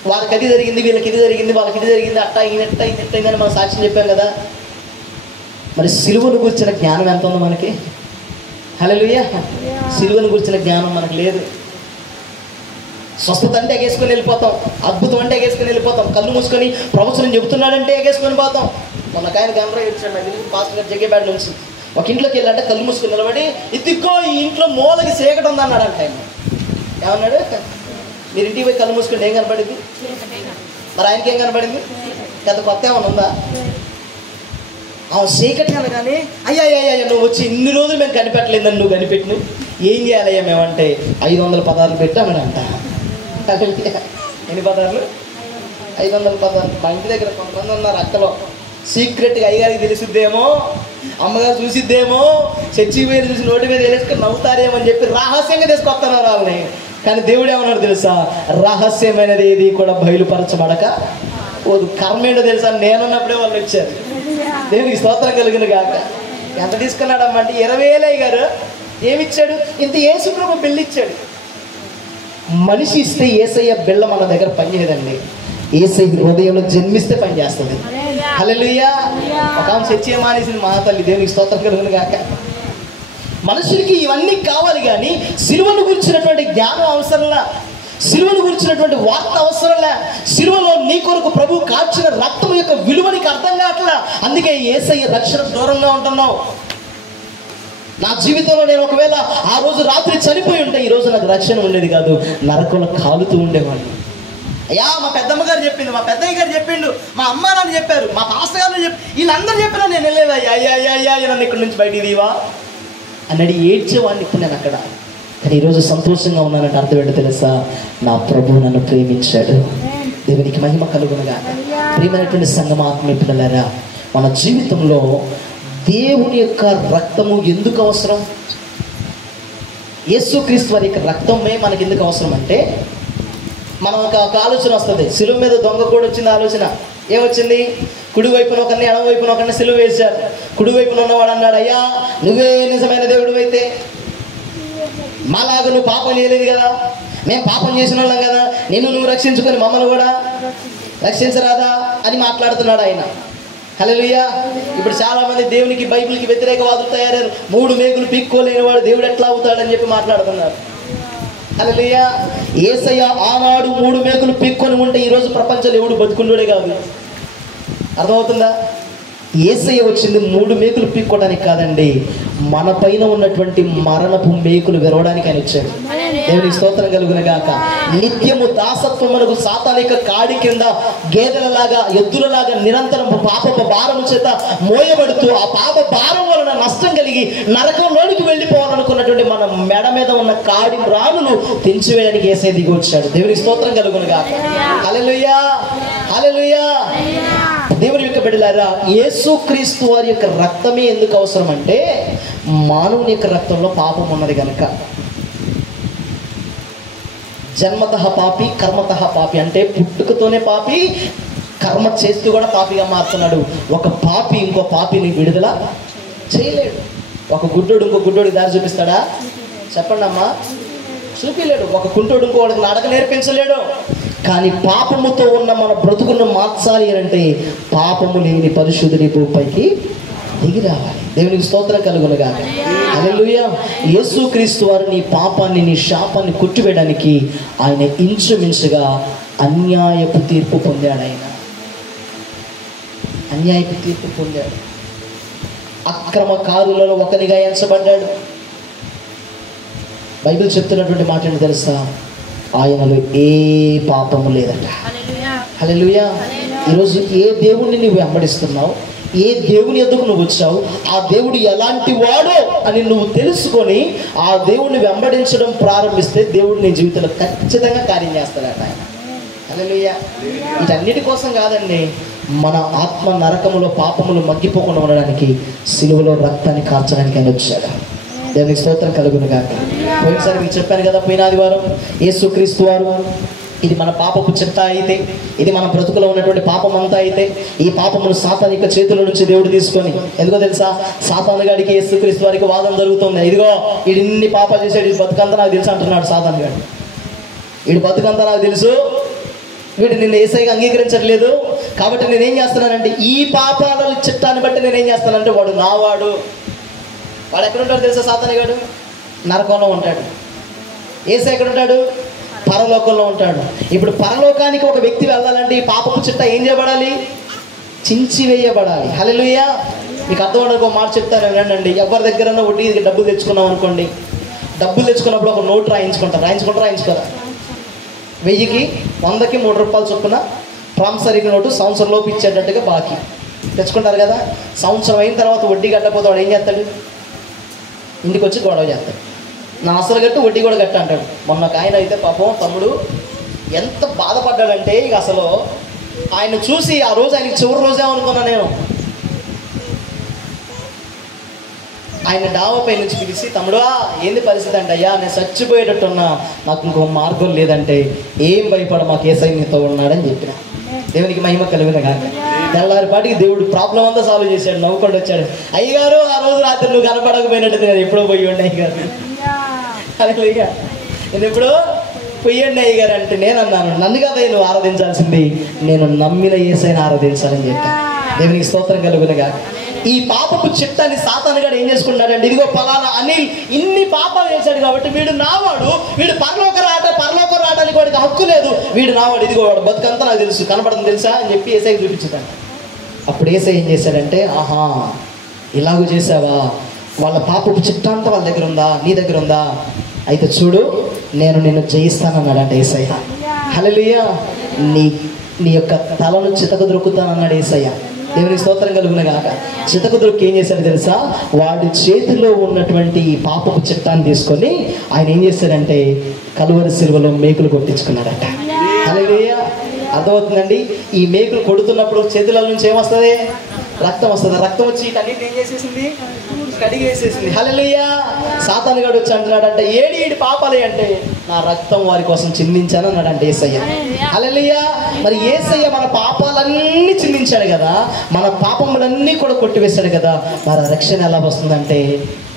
వాళ్ళకి అది జరిగింది, వీళ్ళకి ఇది జరిగింది, వాళ్ళకి ఇది జరిగింది, అట్టా ఈయనట్ట ఇన్నట్టయిందని మనం సాక్ష్యం చెప్పాం కదా. మరి సిలువను గురించిన జ్ఞానం ఎంత ఉంది మనకి? హల్లెలూయా. సిలువను గురించిన జ్ఞానం మనకు లేదు. స్వస్థత అంటే ఎగేసుకొని వెళ్ళిపోతాం, అద్భుతం అంటే ఎగేసుకొని వెళ్ళిపోతాం, కళ్ళు మూసుకొని ప్రవచనం చెబుతున్నాడంటే ఎగేసుకొని పోతాం. మొన్న ఆయన గండ్రా ఇచ్చాడు పాస్టర్ గారు జగ్గేపేట నుంచి. ఒక ఇంట్లోకి వెళ్ళాలంటే కళ్ళు మూసుకొని నిలబడి, ఇదిగో ఈ ఇంట్లో మూలకి చీకటి ఉంది అన్నాడు. అంటే ఆయన ఏమన్నాడు? మీరు ఇంటికి పోయి కళ్ళు మూసుకుంటే ఏం కనపడింది? మరి ఆయనకి ఏం కనపడింది? పెద్ద కొత్త ఏమన్నా ఉందా? చీకటి అనగానే అయ్యా నువ్వు వచ్చి ఇన్ని రోజులు మేము కనిపెట్టలేదని నువ్వు కనిపెట్టిను, ఏం చేయాలయ్యా మేమంటే 500 పదార్లు పెట్టి అన్నాడంట. ఎన్ని పదార్లు? 500 పదార్లు. మా ఇంటి దగ్గర కొంతమంది ఉన్నారు అక్కలో, సీక్రెట్గా అయ్యగారికి తెలిసిద్దేమో, అమ్మగారు చూసిద్దేమో, చర్చి మీద చూసి నోటి మీద వేసుకొని నవ్వుతారేమో అని చెప్పి రహస్యంగా తీసుకొస్తున్నారు వాళ్ళని. కానీ దేవుడు ఏమన్నాడు తెలుసా? రహస్యమైనది ఏది కూడా బయలుపరచబడక కర్మ ఏంటో తెలుసా? నేనున్నప్పుడే వాళ్ళు వచ్చారు. దేవునికి స్తోత్రం కలుగును గాక. ఎంత తీసుకున్నాడమ్మా అంటే 20,000 గారు ఏమిచ్చాడు? ఇంత యేసు ప్రభు బిల్లు ఇచ్చాడు. మనిషి ఇస్తే యేసయ్య బిళ్ళ మన దగ్గర పనిచేయదండి. యేసయ్య హృదయంలో జన్మిస్తే పనిచేస్తుంది. హల్లెలూయా. ఒక ఆమె చర్చ మానేసింది మా తల్లి. దేవునికి స్తోత్రం కలుగును గాక. మనుషులకి ఇవన్నీ కావాలి, కానీ సిలువను గురించినటువంటి జ్ఞానం అవసరంలా, సిలువను గురించినటువంటి వార్త అవసరంలా. సిలువలో నీ కొరకు ప్రభు కాచిన రక్తం యొక్క విలువ నీకు అర్థం కావట్లా. అందుకే యేసయ్య రక్షణ దూరంగా ఉంటున్నావు. నా జీవితంలో నేను ఒకవేళ ఆ రోజు రాత్రి చనిపోయి ఉంటే ఈరోజు నాకు రక్షణ ఉండేది కాదు, నరకంలో కాలుతూ ఉండేవాడిని. అయ్యా మా పెద్దమ్మ గారు చెప్పింది, మా పెద్దయ్య గారు చెప్పిండు, మా అమ్మ నాన్న చెప్పారు, మా పాస్టర్ గారు వీళ్ళందరూ చెప్పినా నేను వెళ్ళేది. అయ్యా అయ్యా అయ్యా నన్ను ఇక్కడి నుంచి బయటికి దీవా అన్నది ఏడ్చేవాడిని. ఇప్పుడు నేను అక్కడ, కానీ ఈరోజు సంతోషంగా ఉన్నానంటే అర్థం ఏంటో తెలుసా? నా ప్రభువు నన్ను ప్రేమించాడు. దేవునికి మహిమ కలుగునుగా. ప్రియమైనటువంటి సంగమ ఆత్మీయ పిల్లలారా, మన జీవితంలో దేవుని యొక్క రక్తము ఎందుకు అవసరం? యేసుక్రీస్తు వారి యొక్క రక్తమే మనకి ఎందుకు అవసరం అంటే, మనం ఒక ఆలోచన వస్తుంది. సిలువ మీద దొంగ కూడా వచ్చింది ఆలోచన. ఏమొచ్చింది? కుడి వైపున ఒకరిని ఎడమ వైపున ఒకరిని సిలువ వేశారు. కుడి వైపున ఉన్నవాడు అన్నాడు, అయ్యా నువ్వే నిజమైన దేవుడు అయితే మాలాగా నువ్వు పాపం చేయలేదు కదా, మేము పాపం చేసిన వాళ్ళం కదా, నువ్వు రక్షించుకొని మమ్మల్ని కూడా రక్షించరాదా అని మాట్లాడుతున్నాడు ఆయన. హల్లెలూయా. ఇప్పుడు చాలా మంది దేవునికి బైబిల్కి వ్యతిరేకవాదులు తయారయ్యారు. 3 మేకులు పీక్కోలేని వాడు దేవుడు ఎట్లా అవుతాడని చెప్పి మాట్లాడుతున్నారు. హల్లెలూయా. యేసయ్య ఆనాడు 3 మేకులు పీక్కొని ఉంటే ఈరోజు ప్రపంచంలో ఎవడు బతుకుండోడే కాదు. అర్థమవుతుందా? యేసయ్య వచ్చింది 3 మేకులు పీక్కోవడానికి కాదండి, మన పైన ఉన్నటువంటి మరణపు మేకులు విరవడానికి ఆయన వచ్చాడు. దేవునికి స్తోత్రం కలుగును గాక. నిత్యము దాసత్వమునకు సాతానిక కాడి కింద గేదెలలాగా ఎద్దులలాగా నిరంతరం పాపపు భారము చేత మోయబడుతూ ఆ పాప భారం వలన నష్టం కలిగి నరకంలోనికి వెళ్ళిపోవాలనుకున్నటువంటి మన మెడ మీద ఉన్న కాడి రాణులు తెంచివేయడానికి యేసయ్య దిగి వచ్చాడు. దేవునికి స్తోత్రం కలుగును గాక. హల్లెలూయా హల్లెలూయా. దేవుని యొక్క బిడ్డలారా, యేసుక్రీస్తు వారి యొక్క రక్తమే ఎందుకు అవసరం అంటే, మానవుని యొక్క రక్తంలో పాపం ఉన్నది కనుక. జన్మతః పాపి కర్మతః పాపి అంటే పుట్టుకతోనే పాపి, కర్మ చేస్తూ కూడా పాపిగా మారుతున్నాడు. ఒక పాపి ఇంకో పాపిని విడుదల చేయలేడు. ఒక గుడ్డోడు ఇంకో గుడ్డోడికి దారి చూపిస్తాడా? చెప్పండి అమ్మా, చూపిలేడు. ఒక కుంటోడు ఇంకోడికి నడక నేర్పించలేడు. కానీ పాపముతో ఉన్న మన బ్రతుకును మార్చాలి అంటే పాపము లేని పరిశుద్ధుని భూపైకి దిగి రావాలి. దేవునికి స్తోత్రం కలుగునుగా. హల్లెలూయా. యేసుక్రీస్తు వారు నీ పాపాన్ని నీ శాపాన్ని కొట్టివేయడానికి ఆయన ఇంచుమించుగా అన్యాయపు తీర్పు పొందాడు. ఆయన అన్యాయపు తీర్పు పొందాడు. అక్రమకారులలో ఒకరిగా ఎంచబడ్డాడు. బైబిల్ చెప్తున్నటువంటి మాట ఏంటో తెలుసా? ఆయనలో ఏ పాపము లేదట. హల్లెలూయా. ఈరోజు ఏ దేవుణ్ణి నువ్వు వెంబడిస్తున్నావు, ఏ దేవుని ఎదుగు నువ్వు వచ్చావు, ఆ దేవుడు ఎలాంటి వాడో అని నువ్వు తెలుసుకొని ఆ దేవుడిని వెంబడించడం ప్రారంభిస్తే దేవుడు నీ జీవితంలో ఖచ్చితంగా కార్యం చేస్తాడట ఆయన. హల్లెలూయా. వీటన్నిటి కోసం కాదండి, మన ఆత్మ నరకములో పాపములు మగ్గిపోకుండా ఉండడానికి సిలువలో రక్తాన్ని కార్చడానికి ఆయన వచ్చాడు. దేవునికి స్తోత్రం కలుగును గాక. పోయినసారి మీకు చెప్పాను కదా, పోయిన ఆదివారం యేసుక్రీస్తు వారు ఇది మన పాపపు చెత్త అయితే, ఇది మన బ్రతుకులో ఉన్నటువంటి పాపం అంతా అయితే, ఈ పాపమును సాతానిక చేతుల నుంచి దేవుడు తీసుకొని, ఎందుకో తెలుసా? సాతాను గాడికి యేసుక్రీస్తు వారికి వాదన జరుగుతుంది. ఇదిగో వీడు ఇన్ని పాపాలు చేశాడు, వీడి బతుకంతా నాకు తెలుసు అంటున్నాడు సాతాను గాడు. వీడి బతుకంతా నాకు తెలుసు, వీడు నిన్ను యేసయ్యగా అంగీకరించట్లేదు, కాబట్టి నేనేం చేస్తున్నానంటే ఈ పాపాల చిట్టాన్ని బట్టి నేనేం చేస్తానంటే వాడు నావాడు. వాడు ఎక్కడ ఉంటాడు తెలుసా? సాతాను గాడు నరకంలో ఉంటాడు. యేసయ్య ఎక్కడ ఉంటాడు? పరలోకంలో ఉంటాడు. ఇప్పుడు పరలోకానికి ఒక వ్యక్తి వెళ్ళాలంటే ఈ పాపపు చిట్ట ఏం చేయబడాలి? చించివేయబడాలి. హల్లెలూయా. మీకు అర్థం ఉండదు. ఒక మాట చెప్తాను వినండి. ఎవరి దగ్గర వడ్డీకి డబ్బులు తెచ్చుకున్నాం అనుకోండి, డబ్బులు తెచ్చుకున్నప్పుడు ఒక నోటు రాయించుకుంటారా? 1000కి 100కి 3 రూపాయలు చొప్పున ప్రామిసరీ నోటు సంవత్సరంలోపు ఇచ్చేటట్టుగా బాకీ తెచ్చుకుంటారు కదా. సంవత్సరం అయిన తర్వాత వడ్డీ కట్టకపోతే వాడు ఏం చేస్తాడు? ఇంటికి వచ్చి గొడవ చేస్తాడు. నా అసలు కట్టు వడ్డీ కూడా కట్ట అంటాడు. మొన్న ఒక ఆయన అయితే పాపం తమ్ముడు ఎంత బాధపడ్డాడంటే, ఇక అసలు ఆయన చూసి ఆ రోజు ఆయనకి చివరి రోజే అనుకున్నా నేను. ఆయన డాబాపై నుంచి పిలిచి, తమ్ముడు ఏంది పరిస్థితి అంటే, అయ్యా నేను చచ్చిపోయేటట్టున్నా, నాకు ఇంకో మార్గం లేదంటే ఏం భయపడ, మాకు యేసయ్య నీతో ఉన్నాడని చెప్పిన. దేవునికి మహిమ కలుగును గాక. తెల్లారిపాటికి దేవుడు ప్రాబ్లం అంతా సాల్వ్ చేశాడు. నవ్వుಕೊಂಡು వచ్చాడు. అయ్యగారు ఆ రోజు రాత్రి నువ్వు కనపడకపోయినట్టు నేను ఎప్పుడో పోయి ఉండి అయ్యగారు. అలాగే నేను ఎప్పుడో పొయ్యండి అయ్యగారు అంటే నేను అన్నాను, నన్ను కదా నువ్వు ఆరాధించాల్సింది, నేను నమ్మిన యేసయ్యని ఆరాధించాలని చెప్పి. దేవునికి స్తోత్రం కలుగును గాక. ఈ పాపపు చిట్టాన్ని సాతాను గాడు ఏం చేసుకున్నాడంటే, ఇదిగో పలానా అనిల్ ఇన్ని పాపాలు చేశాడు కాబట్టి వీడు నావాడు, వీడు పరలోకం రావడానికి వాడికి హక్కు లేదు, వీడు నావాడు, ఇదిగో వాడు బతుకంతా నాకు తెలుసు, కనపడుతుంది తెలుసా అని చెప్పి యేసయ్యకి చూపించుతాడు. అప్పుడు యేసయ్య ఏం చేశాడంటే, ఆహా ఇలాగూ చేసావా, వాళ్ళ పాపపు చిట్టంతా వాళ్ళ దగ్గర ఉందా? నీ దగ్గర ఉందా? అయితే చూడు, నేను నిన్ను జయిస్తానన్నాడంట యేసయ్య. హల్లెలూయా. నీ యొక్క తలను చితక దొరుకుతానన్నాడు యేసయ్య. దేవునికి స్తోత్రం కలుగును గాక. చితక దొరికి ఏం చేశాడు తెలుసా? వాడి చేతిలో ఉన్నటువంటి ఈ పాపపు చిట్టాన్ని తీసుకొని ఆయన ఏం చేశాడంటే కలువరి సిలువలో మేకులు కొట్టించుకున్నాడట. హల్లెలూయా. అర్థమవుతుందండి? ఈ మేకులు కొడుతున్నప్పుడు చేతుల నుంచి ఏమొస్తుంది? రక్తం వస్తుంది. రక్తం వచ్చి వీటన్నిటిని ఏం చేసేసింది? కడిగేసేసింది. హల్లెలూయా. సాతాను గాడు వచ్చి అంటున్నాడంటే, ఏడి పాపాలే అంటే నా రక్తం వారి కోసం చిందించాను అన్నాడంటే యేసయ్య. హల్లెలూయా. మరి యేసయ్య మన పాపాలన్నీ చిందించాడు కదా, మన పాపములన్నీ కూడా కొట్టివేశాడు కదా. మరి రక్షణ ఎలా వస్తుందంటే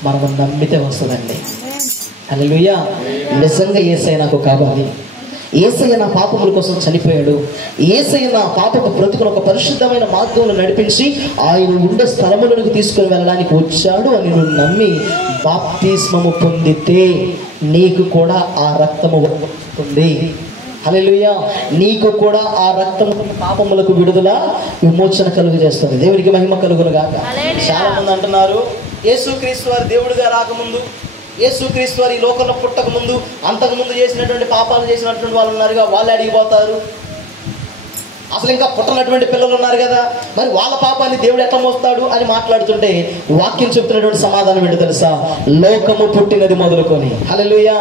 మనం నమ్మితే వస్తుందండి. హల్లెలూయా. నిజంగా యేసయ్య నాకు కావాలి. యేసయ్య నా పాపముల కోసం చనిపోయాడు. యేసయ్య నా పాపపు బ్రతుకును ఒక పరిశుద్ధమైన మార్గంలో నడిపించి ఆయన ఉండే స్థలములకు తీసుకుని వెళ్ళడానికి వచ్చాడు అని నువ్వు నమ్మి బాప్తిస్మము పొందితే నీకు కూడా ఆ రక్తము వస్తుంది. హల్లెలూయా. నీకు కూడా ఆ రక్తము పాపములకు విడుదల, విమోచన కలుగు చేస్తుంది. దేవునికి మహిమ కలుగును గాక. చాలా మంది అంటున్నారు, యేసుక్రీస్తు వారి దేవుడిగా రాకముందు, యేసుక్రీస్తు వారి ఈ లోకంలో పుట్టక ముందు, అంతకుముందు చేసినటువంటి పాపాలు చేసినటువంటి వాళ్ళు ఉన్నారుగా, వాళ్ళే అడిగిపోతారు. అసలు ఇంకా పుట్టనటువంటి పిల్లలు ఉన్నారు కదా, మరి వాళ్ళ పాపాన్ని దేవుడు ఎట్లా మోస్తాడు అని మాట్లాడుతుంటే వాక్యం చెప్తున్నటువంటి సమాధానం ఏంటో తెలుసా? లోకము పుట్టినది మొదలుకొని, హల్లెలూయా,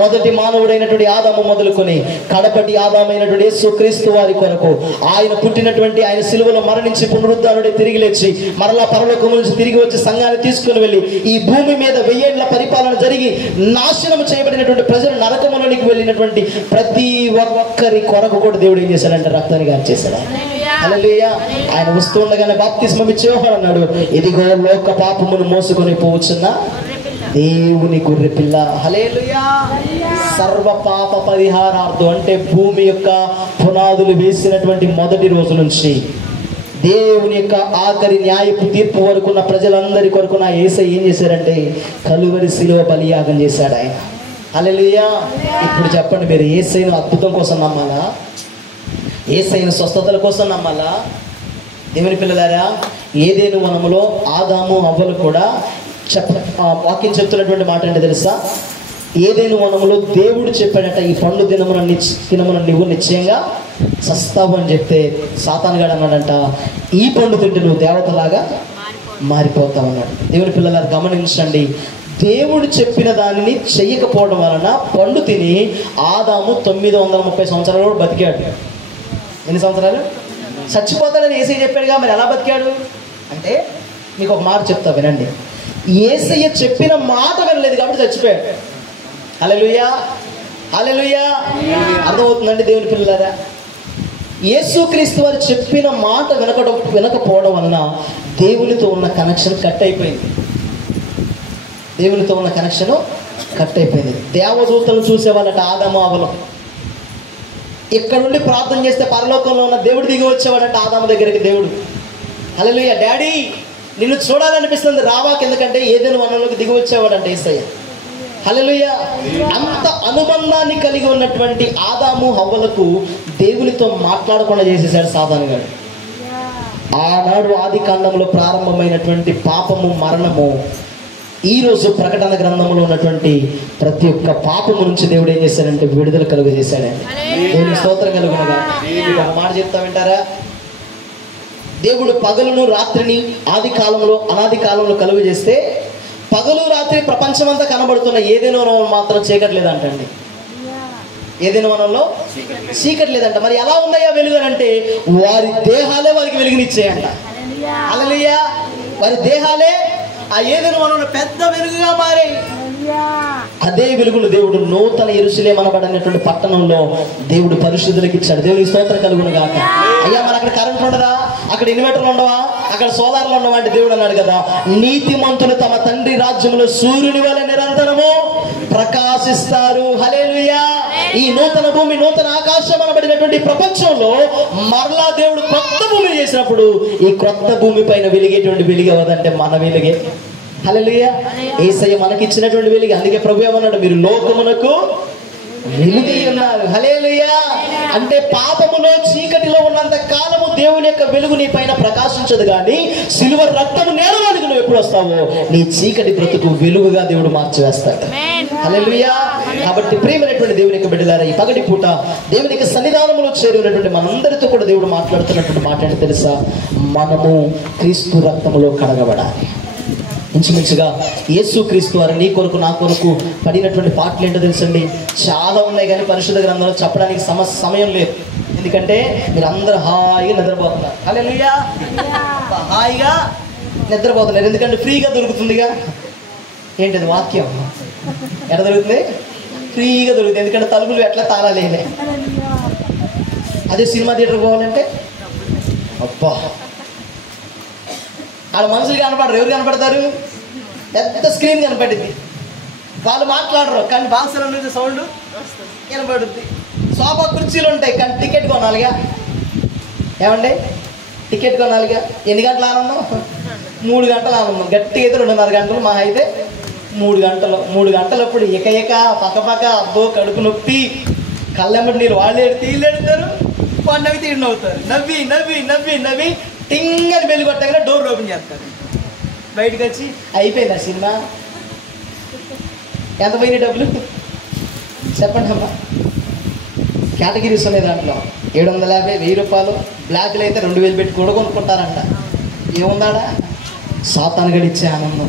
మొదటి మానవుడైనటువంటి ఆదాము మొదలుకొని కడపటి ఆదామైనటువంటి యేసుక్రీస్తు వారి కొరకు ఆయన పుట్టినటువంటి, ఆయన సిలువలో మరణించి పునరుద్ధానుడై తిరిగి లేచి మరలా పరలోకము నుంచి తిరిగి వచ్చి సంఘాన్ని తీసుకుని వెళ్ళి ఈ భూమి మీద 1000 ఏళ్ల పరిపాలన జరిగి నాశనం చేయబడినటువంటి ప్రజలు నరకములోనికి వెళ్ళినటువంటి ప్రతి ఒక్కరి కొరకు కూడా దేవుడు ఏం చేశాడంటే రక్తాన్ని చేశాడు. హల్లెలూయా. ఆయన వస్తుండగానే బాప్తిస్మం ఇచ్చి అన్నాడు, ఇదిగో లోక పాపమును మోసుకొని పోవచ్చున్న దేవుని గొర్రె పిల్ల. హల్లెలూయా. సర్వ పాప పరిహారార్థం అంటే భూమి యొక్క పునాదులు వేసినటువంటి మొదటి రోజు నుంచి దేవుని యొక్క ఆఖరి న్యాయపు తీర్పు వరకున్న ప్రజలందరి కొరకు నా యేసయ్య ఏం చేశారంటే కలువరి శిలువ బలియాగం చేశాడు ఆయన. హల్లెలూయా. ఇప్పుడు చెప్పండి, మీరు యేసయ్యను అద్భుతం కోసం నమ్మాలా? యేసయ్యను స్వస్థతల కోసం నమ్మాలా? దేవుని పిల్లలారా, ఏదేను వనములో ఆదాము అవ్వలు కూడా వాక్యం చెప్తున్నటువంటి మాట ఏంటో తెలుసా? ఏదేను వనములో దేవుడు చెప్పాడట, ఈ పండు తినమున నువ్వు నిశ్చయంగా చస్తావు అని చెప్తే సాతానుగాడు అన్నాడంట, ఈ పండు తింటే నువ్వు దేవతలాగా మారిపోతావు అన్నాడు. దేవుని పిల్లలారా గమనించండి, దేవుడు చెప్పిన దానిని చెయ్యకపోవడం వలన పండు తిని ఆదాము 930 సంవత్సరాలు బతికాడు. ఎన్ని సంవత్సరాలు? చచ్చిపోతాడని యేసయ్య చెప్పాడుగా, మరి ఎలా బతికాడు అంటే మీకు ఒక మాట చెప్తా వినండి. యేసయ్య చెప్పిన మాట వినలేదు కాబట్టి చచ్చిపోయాడు. హల్లెలూయా. హల్లెలూయా. అర్థమవుతుందండి దేవుని పిల్లలారా? యేసుక్రీస్తు వారు చెప్పిన మాట వినకపోవడం వలన దేవునితో ఉన్న కనెక్షన్ కట్ అయిపోయింది. దేవునితో ఉన్న కనెక్షన్ కట్ అయిపోయింది. దేవదూతలను చూసేవాళ్ళట ఆదాము అవ్వలు. ఇక్కడ నుండి ప్రార్థన చేస్తే పరలోకంలో ఉన్న దేవుడు దిగి వచ్చేవాడంట ఆదాము దగ్గరికి దేవుడు. హల్లెలూయా. డాడీ నిన్ను చూడాలనిపిస్తుంది రావాకి, ఎందుకంటే ఏదైనా వనంలోకి దిగి వచ్చేవాడంట యేసయ్య. హల్లెలూయా. అంత అనుబంధాన్ని కలిగి ఉన్నటువంటి ఆదాము హవ్వలకు దేవునితో మాట్లాడకుండా చేసేసాడు సాతానుగాడు. ఆనాడు ఆది కాండంలో ప్రారంభమైనటువంటి పాపము, మరణము ఈరోజు ప్రకటన గ్రంథంలో ఉన్నటువంటి ప్రతి ఒక్క పాపము నుంచి దేవుడు ఏం చేశాడంటే విడుదల కలుగు చేశాడండి. దేవుని స్తోత్రం కలుగునగా. మీకు ఒక మాట చెప్తా వింటారా? దేవుడు పగలును రాత్రిని ఆది కాలంలో అనాది కాలంలో కలుగు చేస్తే పగలు రాత్రి ప్రపంచమంతా కనబడుతున్న ఏదైనా మాత్రం చీకటి లేదంటండి. ఏదైనా వనంలో చీకటి లేదంట. మరి ఎలా ఉన్నాయా వెలుగు అంటే వారి దేహాలే వారికి వెలుగునిచ్చాయంట. హల్లెలూయా. వారి దేహాలే ఆ ఏదైనా వనంలో పెద్ద వెలుగుగా మారాయి. అదే వెలుగును దేవుడు నూతన యెరూషలేము అనబడినటువంటి పట్టణంలో దేవుడు పరిశుద్ధులకు ఇచ్చాడు. దేవునికి స్తోత్రం కలుగును గాక. అయ్యా మరి అక్కడ కరెంట్ ఉండదా? అక్కడ ఇన్వర్టర్లు ఉండవా? అక్కడ సోలార్లు ఉండవా అంటే దేవుడు అన్నాడు కదా, నీతిమంతులు తమ తండ్రి రాజ్యములో సూర్యుని వలె నిరంతరము ప్రకాశిస్తారు. హల్లెలూయా. ఈ నూతన భూమి, నూతన ఆకాశం అనబడినటువంటి ప్రపంచంలో మరలా దేవుడు కొత్త భూమి చేసినప్పుడు ఈ కొత్త భూమి పైన వెలిగేటువంటి వెలుగు అవదంటే మన వెలుగే. హల్లెలూయా. యేసయ్య మనకి ఇచ్చినటువంటి వెలుగు. అందుకే ప్రభువు ఏమన్నాడు, మీరు లోకమునకు వెలుగై ఉన్నారు. హల్లెలూయా. అంటే పాపములో చీకటిలో ఉన్నంత కాలము దేవుని యొక్క వెలుగు నీ పైన ప్రకాశించదు, కానీ సిలువ రక్తము నేరడానికి నువ్వు ఎప్పుడు వస్తావో నీ చీకటి బ్రతుకు వెలుగుగా దేవుడు మార్చివేస్తాడు. హల్లెలూయా. కాబట్టి ప్రియమైనటువంటి దేవుని యొక్క బిడ్డలారా, ఈ పగటి పూట దేవుని యొక్క సన్నిధానములో చేరినటువంటి మనందరితో కూడా దేవుడు మాట్లాడుతున్నటువంటి మాట ఏంటో తెలుసా? మనము క్రీస్తు రక్తములో కడగబడాలి. ఇంచుమించుగా యేసుక్రీస్తు వారు నీ కొరకు నా కొరకు పడినటువంటి పాటలు ఏంటో తెలుసండి, చాలా ఉన్నాయి, కానీ పరిశుద్ధ గ్రంథంలో చెప్పడానికి సమయం లేదు. ఎందుకంటే మీరు అందరూ హాయిగా నిద్రపోతున్నారు. హల్లెలూయా. హాయిగా నిద్రపోతున్నారు, ఎందుకంటే ఫ్రీగా దొరుకుతుందిగా. ఏంటిది వాక్యం? ఎట్లా దొరుకుతుంది? ఫ్రీగా దొరుకుతుంది, ఎందుకంటే తలుపులు ఎట్లా తాళాలేనే. అదే సినిమా థియేటర్కి పోవాలంటే అబ్బా, వాళ్ళ మనుషులు కనపడరు. ఎవరు కనపడతారు? పెద్ద స్క్రీన్ కనపడింది, వాళ్ళు మాట్లాడరు కానీ బాక్సుల నుంచి సౌండ్ కనపడుద్ది. సోఫా కుర్చీలు ఉంటాయి కానీ టికెట్ కొనాలిగా. ఏమండి? టికెట్ కొనాలిగా. ఎన్ని గంటల ఆనందం? 3 గంటల ఆనందం. గట్టిగా అయితే 2.5 గంటలు, మా అయితే 3 గంటలు. 3 గంటలప్పుడు ఎక పక్క అబ్బో కడుపు నొప్పి, కళ్ళెమ్మటి నీళ్ళు వాళ్ళు తీళ్ళు ఎడతారు, వాళ్ళు నవ్వి తీడు నవ్వుతారు. నవ్వి నవ్వి నవ్వి నవ్వి టింగ్ అని బెల్లి కొట్టగానే డోర్ ఓపెన్ చేస్తారు. బయటకు వచ్చి అయిపోయిందా సినిమా? ఎంత పోయినాయి డబ్బులు చెప్పండి అమ్మా. కేటగిరీస్ ఉన్నాయి దాంట్లో. 750, 1000 రూపాయలు. బ్లాక్లు అయితే 2000 పెట్టి కూడా కొనుక్కుంటారంట. ఏముందాడా? సాతాను గడి ఇచ్చే ఆనందం,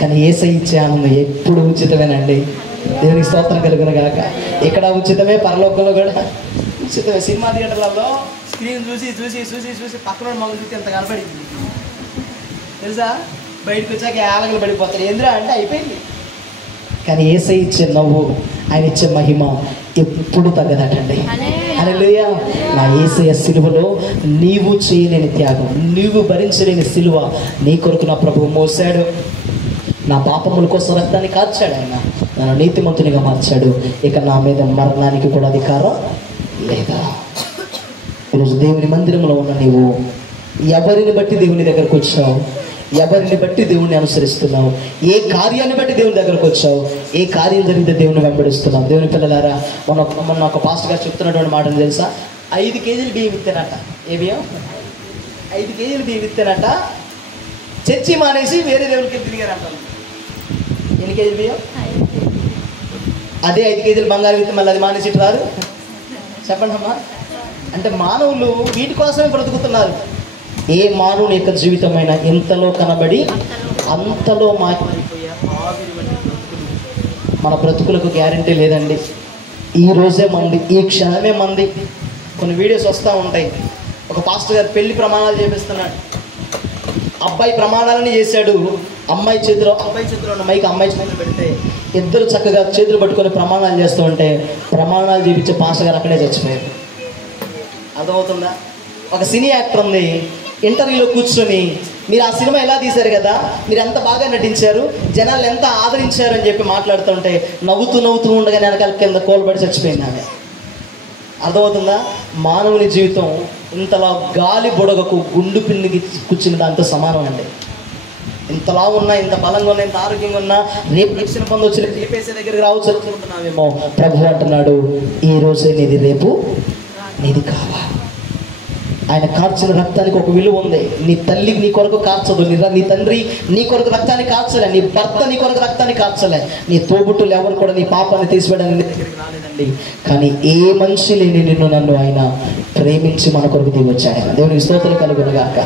కానీ యేసయ్య ఇచ్చే ఆనందం ఎప్పుడు ఉచితమేనండి. దేవునికి స్తోత్రం కలుగును గాక. ఇక్కడ ఉచితమే, పరలోకంలో కూడా ఉచితమే. సినిమా థియేటర్లలో స్క్రీన్ చూసి చూసి చూసి చూసి పక్కన మగ చూసి ఎంత కనపడింది తెలుసా? బయటకు వచ్చాక ఏలగలు పడిపోతారు. ఏంద్రా అంటే అయిపోయింది. కానీ యేసయ్య ఇచ్చే నవ్వు, ఆయన ఇచ్చే మహిమ ఎప్పుడు తగ్గదటండి. హల్లెలూయా. నా యేసయ్య సిలువలో నీవు చేయలేని త్యాగం, నీవు భరించలేని సిలువ నీ కొరకు నా ప్రభువు మోసాడు. నా పాపముల కోసం రక్తాన్ని కార్చాడు. ఆయన నన్ను నీతిమంతునిగా మార్చాడు. ఇక నా మీద మరణానికి కూడా అధికారం లేదా. ఈరోజు దేవుని మందిరంలో ఉన్న నీవు ఎవరిని బట్టి దేవుని దగ్గరకు వచ్చావు? ఎవరిని బట్టి దేవుణ్ణి అనుసరిస్తున్నావు? ఏ కార్యాన్ని బట్టి దేవుని దగ్గరకు వచ్చావు? ఏ కార్యం జరిగితే దేవుని వెంబడిస్తున్నావు? దేవుని పిల్లలారా, మొన్న ఒక పాస్టర్ గారు చెప్తున్నటువంటి మాటను తెలుసా? 5 కేజీలు బియ్యం ఇస్తానట. ఏ బియ్యం? 5 కేజీలు బియ్యం ఇస్తానట. చర్చి మానేసి వేరే దేవునికి తిరిగారంట. ఎన్ని కేజీలు బియ్యం? అదే 5 కేజీలు బంగారు విత్తే మళ్ళీ అది మానేసి రారు. చెప్పండి అమ్మా. అంటే మానవులు వీటి కోసమే బ్రతుకుతున్నారు. ఏ మానవుని యొక్క జీవితమైనా ఎంతలో కనబడి అంతలో మారిపోయే ఆవిరి వంటి బ్రతుకులు. మన బ్రతుకులకు గ్యారంటీ లేదండి. ఈ రోజే మంది, ఈ క్షణమే మంది. కొన్ని వీడియోస్ వస్తూ ఉంటాయి. ఒక పాస్టర్ గారు పెళ్లి ప్రమాణాలు చేపిస్తున్నాడు. అబ్బాయి ప్రమాణాలని చేశాడు. అబ్బాయి చేతిలో ఉన్న మైక్ అమ్మాయి చేతిలో పెడితే ఇద్దరు చక్కగా చేతులు పట్టుకొని ప్రమాణాలు చేస్తూ ఉంటే ప్రమాణాలు చేపించే పాస్టర్ గారు అక్కడే చచ్చిపోయారు. అర్థమవుతుందా? ఒక సినీ యాక్టర్ ఉంది, ఇంటర్వ్యూలో కూర్చొని మీరు ఆ సినిమా ఎలా తీశారు కదా, మీరు ఎంత బాగా నటించారు, జనాలు ఎంత ఆదరించారు అని చెప్పి మాట్లాడుతుంటే నవ్వుతూ ఉండగానే వెనకాల కింద కోల్పడి చచ్చిపోయింది ఆమె. అర్థమవుతుందా? మానవుని జీవితం ఇంతలా గాలి బుడగకు గుండు పిన్నికి కూర్చుని దాంతో సమానం అండి. ఇంతలా ఉన్నా, ఇంత బలంగా ఉన్నా, ఇంత ఆరోగ్యంగా ఉన్నా, రేపు రక్షణ పొందొచ్చు, రేపేసే దగ్గరికి రావచ్చు అనుకుంటున్నావేమో. ప్రభు అంటున్నాడు, ఈ రోజే నీది, రేపు నీది కావా. ఆయన కార్చిన రక్తానికి ఒక విలువ ఉంది. నీ తల్లి నీ కొరకు కార్చదు, నీ తండ్రి నీ కొరకు రక్తాన్ని కార్చలే, నీ భర్త నీ కొరకు రక్తాన్ని కార్చలే, నీ తోబుట్టులు ఎవరు కూడా నీ పాపాన్ని తీసివేయడానికి దగ్గరికి రాలేదండి. కానీ ఏ మనిషి లేని నిన్ను నన్ను ఆయన ప్రేమించి మన కొరకు దిగి వచ్చాడు. దేవునికి స్తోత్రం కలుగును గాక.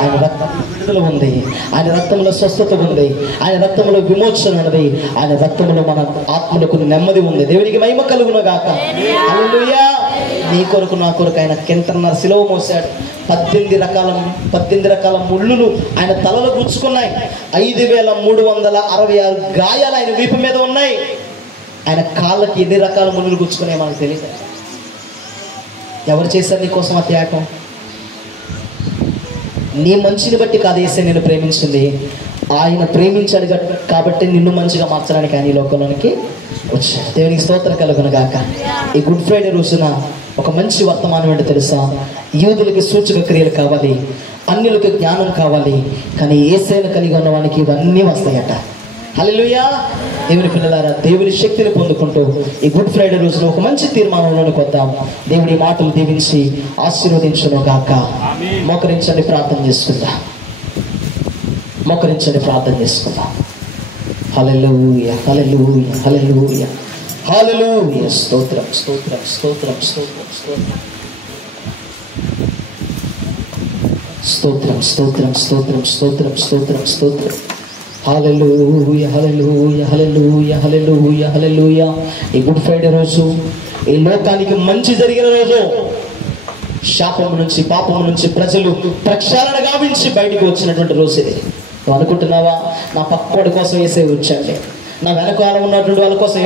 ఆయన రక్తంలో విడుదల ఉంది, ఆయన రక్తంలో స్వస్థత ఉంది, ఆయన రక్తంలో విమోచన ఉన్నది, ఆయన రక్తంలో మన ఆత్మలకు నెమ్మది ఉంది. దేవునికి మహిమ కలుగును గాక. హల్లెలూయా. నీ కొరకు నా కొరకు ఆయన కింతన్నర సిలువ మోసాడు. 18 రకాల ముళ్ళులు ఆయన తలలో గుచ్చుకున్నాయి. 5366 గాయాలు ఆయన వీపు మీద ఉన్నాయి. ఆయన కాళ్ళకి ఎన్ని రకాల ముళ్ళులు గుచ్చుకున్నాయి మనకు తెలియదు. ఎవరు చేశారు నీ కోసం ఆ త్యాగం? నీ మంచిని బట్టి కాదు యేసే నేను ప్రేమించింది, ఆయన ప్రేమించాడు కాబట్టి నిన్ను మంచిగా మార్చడానికి ఆయన ఈ లోకంలోనికి వచ్చాడు. దేవునికి స్తోత్రం కలుగును గాక. ఈ గుడ్ ఫ్రైడే రోజున ఒక మంచి వర్తమానం ఏంటో తెలుసా? యూదులకి సూచక క్రియలు కావాలి, అన్యులకు జ్ఞానం కావాలి, కానీ యేసేను కలిగి ఉన్న వానికి ఇవన్నీ వస్తాయట. హల్లెలూయా. దేవుని పిల్లలారా, దేవుని శక్తిని పొందుకుంటూ ఈ గుడ్ ఫ్రైడే రోజున ఒక మంచి తీర్మానంలోనికి వద్దాం. దేవుడి మాటలు దీవించి ఆశీర్వదించును గాక. మోకరించండి, ప్రార్థన చేసుకుందాం. మోకరించండి, ప్రార్థన చేసుకుందాం. హల్లెలూయా, హల్లెలూయా, హల్లెలూయా, హల్లెలూయా. స్తోత్రం, స్తోత్రం, స్తోత్రం, స్తోత్రం, స్తోత్రం, స్తోత్రం, స్తోత్రం, స్తోత్రం, స్తోత్రం, స్తోత్రం, స్తోత్రం. హల్లెలూయా, హల్లెలూయా, హల్లెలూయా, హల్లెలూయా, హల్లెలూయా. ఈ గుడ్ ఫ్రైడే రోజు ఈ లోకానికి మంచి జరిగిన రోజు. శాపం నుంచి, పాపం నుంచి ప్రజలు ప్రక్షాళన గావించి బయటికి వచ్చినటువంటి రోజు ఇది. నువ్వు అనుకుంటున్నావా, నా పక్కోడి కోసం వేసే వచ్చండి, నా వెనకాల ఉన్నటువంటి వాళ్ళ కోసం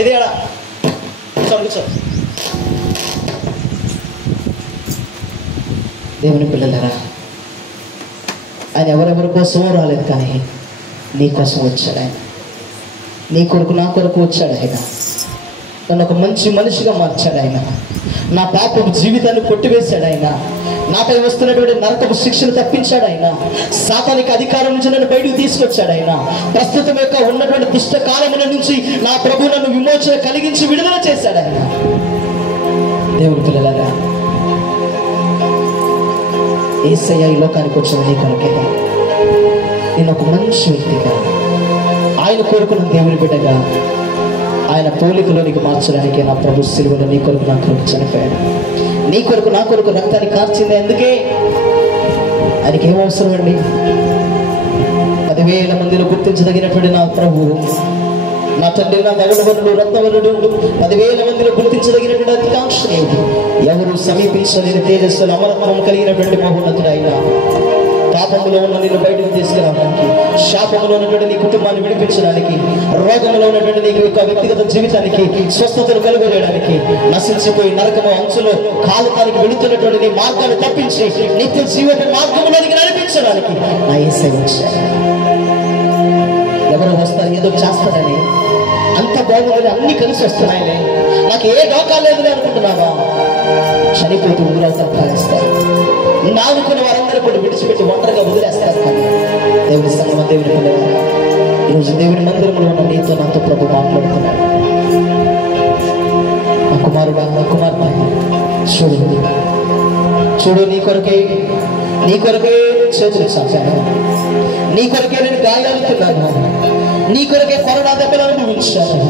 ఏది అడా కూర్చో. దేవుని పిల్లలరా, ఆయన ఎవరెవరి కోసమో రాలేదు, కానీ నీ కోసం వచ్చాడు ఆయన. నీ కొరకు, నా కొరకు వచ్చాడు ఆయన. నన్ను ఒక మంచి మనిషిగా మార్చాడు ఆయన. నా పాపపు జీవితాన్ని కొట్టివేశాడు ఆయన. నాపై వస్తున్నటువంటి నరకపు శిక్షను తప్పించాడు ఆయన. సాతానికి అధికారం నుంచి నన్ను బయటకు తీసుకొచ్చాడు ఆయన. ప్రస్తుతం యొక్క ఉన్నటువంటి దుష్ట కాలముల నుంచి నా ప్రభు నన్ను విమోచన కలిగించి విడుదల చేశాడు ఆయన. దేవుని పిల్లలారా, యేసయ్య ఈ లోకానికి వచ్చిన నీ కొరకే. నేను ఒక మంచి వ్యక్తిగా, ఆయన కోరుకున్న దేవుని బిడ్డగా, ఆయన పోలికలోనికి మార్చడానికి నా ప్రభు సిలువలో నీ కొరకు, నా కొరకు చనిపోయాడు. నీ కొరకు, నా కొరకు రక్తాన్ని కార్చింది. ఎందుకే? ఆయనకి ఏం అవసరం అండి? 10,000 మందిలో గుర్తించదగినటువంటి నా ప్రభు, నా తండ్రి, నా దగడవరుడు, రత్నవరుడు, 10,000 మందిలో గుర్తించదగినటువంటి అధికాంక్షణీయుడు, ఎవరు సమీపించలేని తేజస్సులు, అమరత్వం కలిగినటువంటి మహోన్నతుడు ఆయన. పాపములో ఉన్న నిన్ను బయటకు తీసుకురావడానికి, శాపములో ఉన్నటువంటి నీ కుటుంబాన్ని విడిపించడానికి, రోగంలో ఉన్నటువంటి నీ యొక్క వ్యక్తిగత జీవితానికి స్వస్థతను కలుగజేయడానికి, నశించిపోయి నరకము అంచులో కాలకానికి వెళుతున్నటువంటి నీ మార్గాన్ని తప్పించి నిత్య జీవన మార్గంలోనికి నడిపించడానికి నా యేసయ్య వచ్చాడు. ఎవరు వస్తారు, ఏదో చేస్తాడని, అంత బాగుందని అన్ని కలిసి వస్తున్నాయిలే, నాకు ఏ డోకా లేదులే అనుకుంటున్నావా? చనిపోతూ ఊరవుతారు, పారేస్తారు. నాలుగుకుని వారందరూ కూడా విడిచిపెట్టి ఒంటరిగా వదిలేస్తారు. కానీ దేవుని సంగమ, దేవుని పిల్లలారా, ఈరోజు దేవుని మందిరంలో ఉన్న నీతో, నాతో ప్రభు మాట్లాడుతున్నాడు. నా కుమారుడా, నా కుమార్తె, చూడు, చూడు, నీ కొరకే చేతులు చాచాను, నీ కొరకే నేను గాయాలుతున్నాను, నీ కొరకే కొరడా దెబ్బలు అనుభవించాను,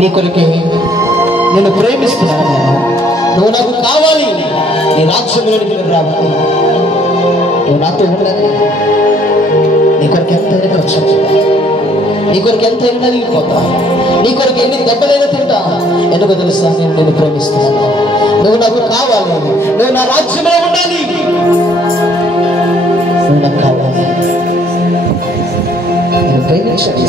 నీ కొరకే నేను ప్రేమిస్తున్నాను. నువ్వు నాకు కావాలి, నీ రాజ్యంలోనికి నేను రావాలి, నువ్వు నాతో ఉండాలి. నీ కొరకు ఎంతైనా ఖర్చు, నీ కొరకు ఎంతైనా నలిగిపోతా, నీ కొరకు ఎన్ని దెబ్బలైనా తింటా. ఎందుకో తెలుసా? నేను ప్రేమిస్తున్నాను. నువ్వు నాకు కావాలి, నువ్వు నా రాజ్యంలో ఉండాలి, నువ్వు నాకు కావాలి. నేను ప్రేమించాలి.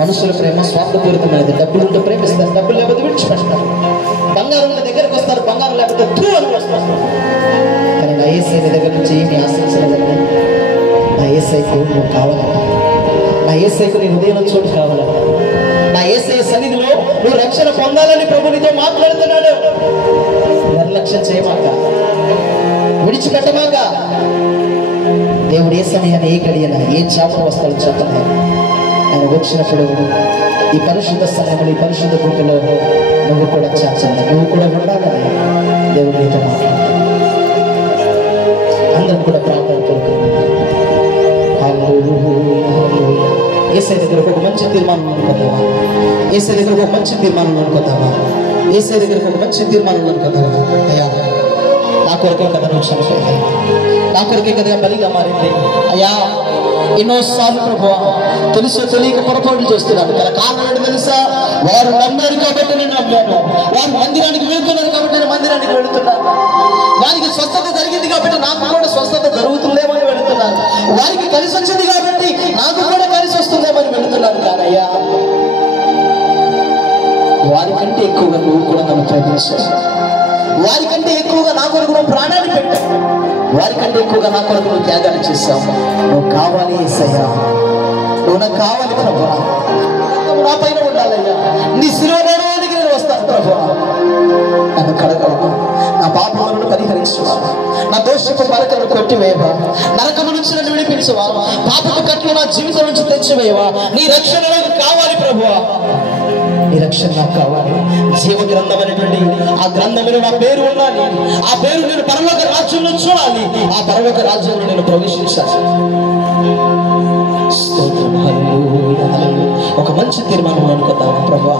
మనుషుల ప్రేమ స్వార్థపూరితమైనది. డబ్బులుంటే ప్రేమిస్తారు, డబ్బులు లేకపోతే విడిచిపెడతారు. బంగారం దగ్గరకు వస్తారు, బంగారం లేకపోతే త్రూ అని వస్తారు. కానీ నా యేసయ్య దగ్గర నుంచి ఏమి ఆశించలేదండి. నా యేసయ్యకు నువ్వు కావాలంట. నా యేసయ్యకు నీ హృదయంలో చోటు కావాలంట. నా యేసయ్య సన్నిధిలో నువ్వు రక్షణ పొందాలని ప్రభు నీతో మాట్లాడుతున్నాడు. నిర్లక్ష్యం చేయమాక, విడిచిపెట్టమాక. దేవుడు ఏ సమయాన్ని, ఏ గడియన, ఏ చాపలు వస్తాడో చెప్పలే. ఆయన వచ్చినప్పుడు ఈ పరిశుద్ధ స్థలంలో, ఈ పరిశుద్ధ గుంపులో నువ్వు కూడా చేర్చండి, నువ్వు కూడా ఉండాలని దేవుడు నీతో మాట్లాడుతున్నాడు. అందరం కూడా ప్రార్థన కోరుకుంటున్నాం. యేసయ్య దగ్గరకు ఒక మంచి తీర్మానం అనుకుందామా? యేసయ్య దగ్గరకు ఒక మంచి తీర్మానం అనుకుందామా? యేసయ్య దగ్గరకు ఒక మంచి తీర్మానం అనుకుందామా? అయ్యా, నా కొరకే కదా నువ్వు చనిపోయింది, నా కొరకే కదా బలిగా మారింది. అయ్యా, ఎన్నోసార్లు ప్రభువా తెలుసో తెలియక పొరపాట్లు చేస్తున్నాను. గల కారణం ఏంటి తెలుసా? వారు నమ్మారు కాబట్టి నేను నమ్మాను, వారు మందిరానికి వెళ్తున్నారు కాబట్టి నేను మందిరానికి వెళుతున్నాను, వారికి స్వస్థత జరిగింది కాబట్టి నాకు కూడా స్వస్థత జరుగుతుందేమని వెళుతున్నాను, వారికి కలిసి వచ్చింది కాబట్టి నాకు కూడా కలిసి వస్తుందేమని వెళుతున్నాను. కానయ్యా, వారికంటే ఎక్కువగా నువ్వు కూడా నన్ను ప్రేమించావు, వారికంటే ఎక్కువగా నా కొరకు నువ్వు ప్రాణాన్ని పెట్టావు, వారికంటే ఎక్కువగా నా కొరకు నువ్వు త్యాగాలు చేశావు. నువ్వు కావాలి యేసయ్యా, నువ్వు నాకు కావాలి ప్రభువా, నా పైన ఉండాలయ్యా. నీ శిరోధానికి నేను వస్తాను ప్రభువా. నన్ను కడగవా, నా పాపములను పరిహరించువా, నా దోషపు మరకలను కొట్టివేవా, నరకము నుంచి నుంచి నన్ను విడిపించవా, పాపపు కట్లు నా జీవితం నుంచి తెచ్చివేయవా. నీ రక్షణ నాకు కావాలి ప్రభువా, నీ రక్షణ నాకు కావాలి. జీవ గ్రంథం అనేటువంటి ఆ గ్రంథంలో నా పేరు ఉండాలి. ఆ పేరు నేను పరలోక రాజ్యంలో చూడాలి. ఆ పరలోక రాజ్యంలో నేను ప్రవేశించాలి. స్తోత్రం, హల్లెలూయా, హల్లెలూయా. ఒక మంచి తీర్మానం అనుకుందామా ప్రభువా.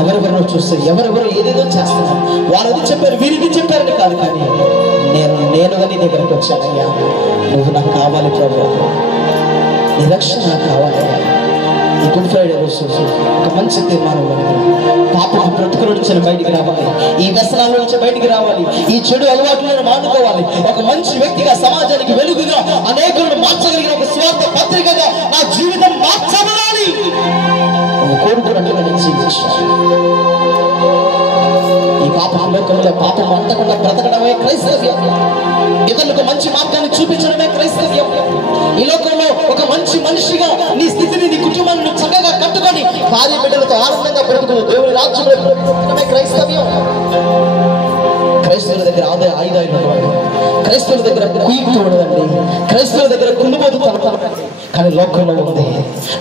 ఎవరెవరో చూస్తే ఎవరెవరో ఏదేదో చేస్తున్నారు, వారు అది చెప్పారు వీరిది చెప్పారని కాదు, కానీ నేనుగా నీ దగ్గరకు వచ్చానయ్యా. నువ్వు నాకు కావాలి ప్రభువా, నీ రక్షణ నాకు కావాలయ్యా. ఈ గుడ్ ఫ్రైడే రోజు ఒక మంచి తీర్మానం, పాపపు బ్రతుకుల నుంచి బయటికి రావాలి, ఈ వ్యసనాల నుంచి బయటికి రావాలి, ఈ చెడు అలవాట్లను మానుకోవాలి. ఒక మంచి వ్యక్తిగా, సమాజానికి వెలుగుగా, అనేకులను మార్చగలిగిన ఒక స్వార్థ పత్రికగా నా జీవితం మార్చబడాలి. కోరుకున్నట్టుగా నేను జీవించాలి. ఈ పాపం లోకంలో పాపం అంతకుండా బ్రతకడమే క్రైస్తవ్యం. ఇతరులకు మంచి మార్గాన్ని చూపించడమే క్రైస్తవ్యం. ఈ లోకంలో ఒక మంచి మనిషిగా నీ స్థితిని, నీ కుటుంబాన్ని చక్కగా కట్టుకొని భార్య బిడ్డలతో ఆనందంగా బ్రతుకుతూ దేవుని రాజ్యంలో బ్రతకడమే క్రైస్తవ్యం. క్రైస్తవుల దగ్గర ఆయుధాలు ఉండవండి, క్రైస్తవుల దగ్గర కుయుక్తి ఉండదండి, క్రైస్తవుల దగ్గర కుందుబోతు తనపడండి. కానీ లోకంలో ఉంది,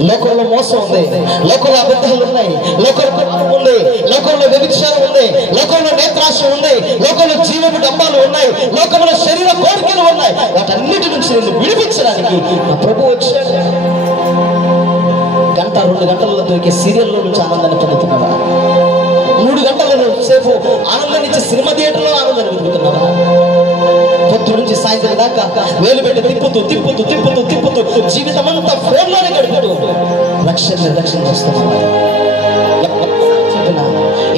లోకంలో మోసం ఉంది, లోకంలో అబద్ధాలు ఉన్నాయి, లోకంలో పాపం ఉంది, లోకంలో వ్యభిచారం ఉంది, లోకంలో నేత్రాశ ఉంది, లోకంలో జీవపు డంబాలు ఉన్నాయి, లోకంలో శరీర కోరికలు ఉన్నాయి. వాటన్నిటి నుంచి నేను విడిపించడానికి నా ప్రభు వచ్చాడు. గంట 2 గంటల్లో దొరికే సీరియల్లో నుంచి ఆనందాన్ని పొందుతున్నావా? 3 గంటల సేపు ఆనందాన్ని ఇచ్చే సినిమా థియేటర్లో ఆనందాన్ని వెతుకుతున్నావా? పొద్దు నుంచి సాయంత్రం దాకా వేలు పెట్టి తిప్పుతూ తిప్పుతూ తిప్పుతూ తిప్పుతూ జీవితం అంతా ఫోన్లోనే గడుపుతూ రక్షణ వస్తున్నావా?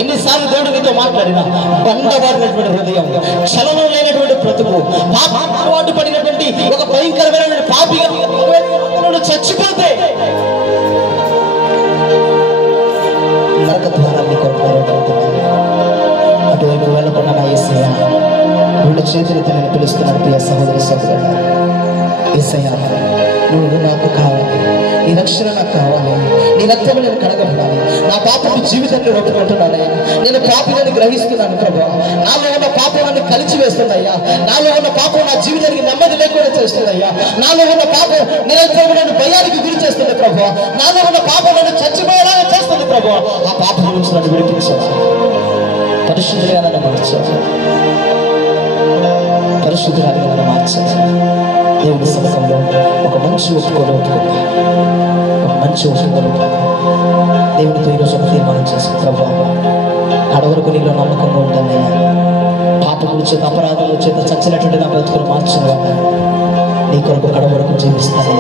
ఎన్నిసార్లు దేవుడు నీతో మాట్లాడినా బండబారినటువంటి హృదయం, చలనం లేనటువంటి బ్రతుకు, పాపాటు పడినటువంటి ఒక భయంకరమైనటువంటి పాపిగా చచ్చిపోతే నరక ద్వారాన్ని కొరకవుతున్నాయి. అటువైపు వెళ్ళకుండా నా యేసయ్య 2 చేతులతో నేను పిలుస్తున్నాను. ప్రియ సహోదరి సహోదరుడు, యేసయ్య నువ్వు నాకు కావాలి, నీ రక్షణ నాకు కావాలి, నీ రక్తము నేను కడగబడాలి. నా పాపపు జీవితాన్ని ఒప్పుకుంటున్నానయ్యా. నేను పాపిని గ్రహిస్తున్నాను ప్రభు. నాలో ఉన్న పాపాన్ని కలిసి వేస్తుందయ్యా. నాలో ఉన్న పాపం నా జీవితానికి నెమ్మది లేకుండా చేస్తుందయ్యా. నాలో ఉన్న పాపం నిరంతరం నన్ను భయానికి గురి చేస్తుంది ప్రభు. నాలో ఉన్న పాపం నన్ను చచ్చిపోయేలాగా చేస్తుంది ప్రభు. ఆ పాపం నుంచి నన్ను విడిపించావా, పరిశుద్ధులుగా నన్ను మార్చావా, పరిశుద్ధులుగా నన్ను మార్చావా. దేవుని సముఖంలో ఒక మంచి ఒప్పుకోలు దేవునితో ఈరోజు ఒక తీర్మానం చేసి ప్రభు అడవరకు నీలో నమ్మకంగా ఉంటానయ్యా. పాపముల చేత, అపరాధాల చేత చచ్చినటువంటి నా బ్రతుకులు మార్చిన వాడు నీ కొరకు కడవరకు జీవిస్తాను.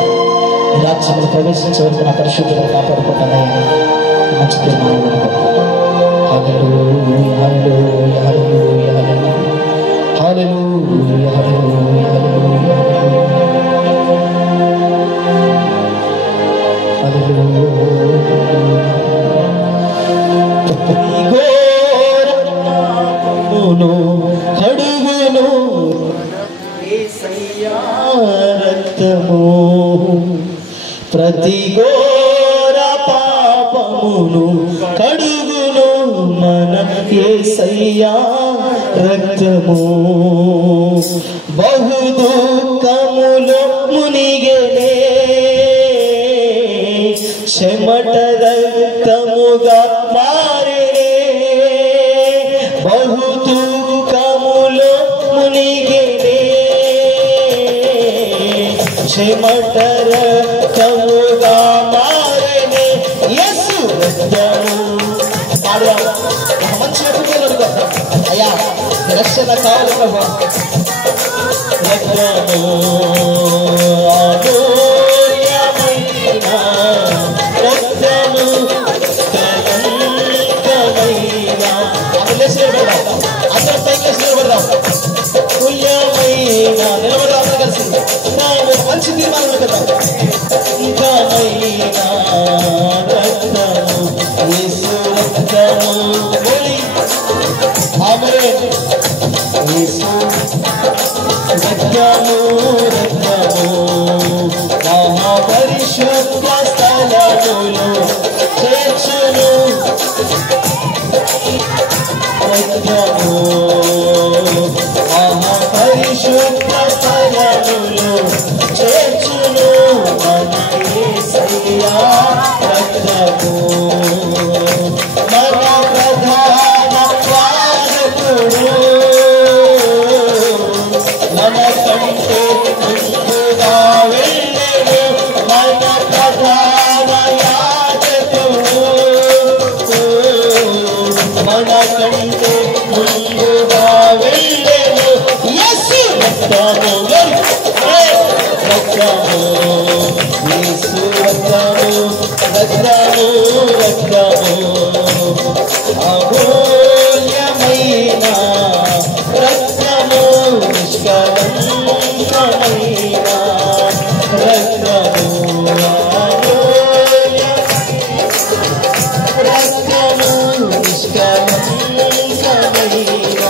నీ రాజ్యంలో ప్రవేశించే వరకు నా పరిశుద్ధులను కాపాడుకుంటానయ్యా. మంచి తీర్మానం హల్లెలూయా, హల్లెలూయా, హల్లెలూయా, హల్లెలూయా, హల్లెలూయా, హల్లెలూయా. కడుగును రక్తము, ప్రతి ఘోర పాపమును కడుగును మన యేసయ్యా రక్తము. బహు దుఃఖములో మునిగెనే, చెమట రక్తముగా మారెనే. బహు దుఃఖములో మునిగెనే, చెమట రక్తముగా మారెనే. యేసు రక్తము మంచి అయ్యా, రక్షణ కావాలి ప్రభా. రక్తము మంచి తీర్మానం కదా. రక్తము రక్తము రక్తము అమూల్యమైన రక్తము నిష్కలంకమైన రక్తము రక్తము నిష్కలంకమైన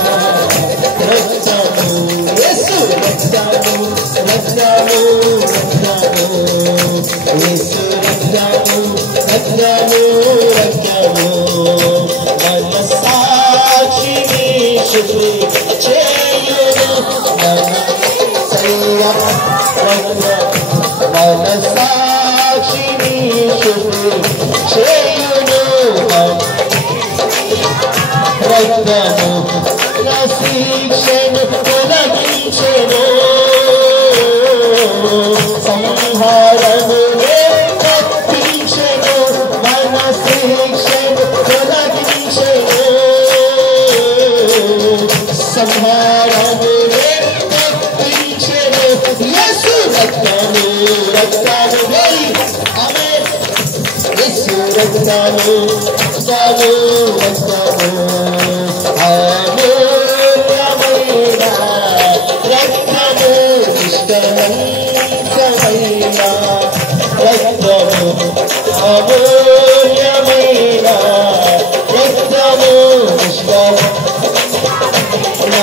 రక్తము యేసు రక్తము రక్తము రక్తము యేసు రక్తము రక్తము రక్తము మన సాక్షిని శుద్ధి చేయును మన సాక్షిని శుద్ధి చేయును రక్తము నా శిక్షను తొలగించెను సంహారమునే తప్పించెను మన శిక్షను తొలగించెను సంహారమునే తప్పించెను యేసు రక్తము రక్తము ఆమేన్ యేసు రక్తము రక్తము రక్తము అమూల్యమైన రక్తము నిష్కలంకమైన రక్తము అమూల్యమైన రక్తము నిష్కలంకమైన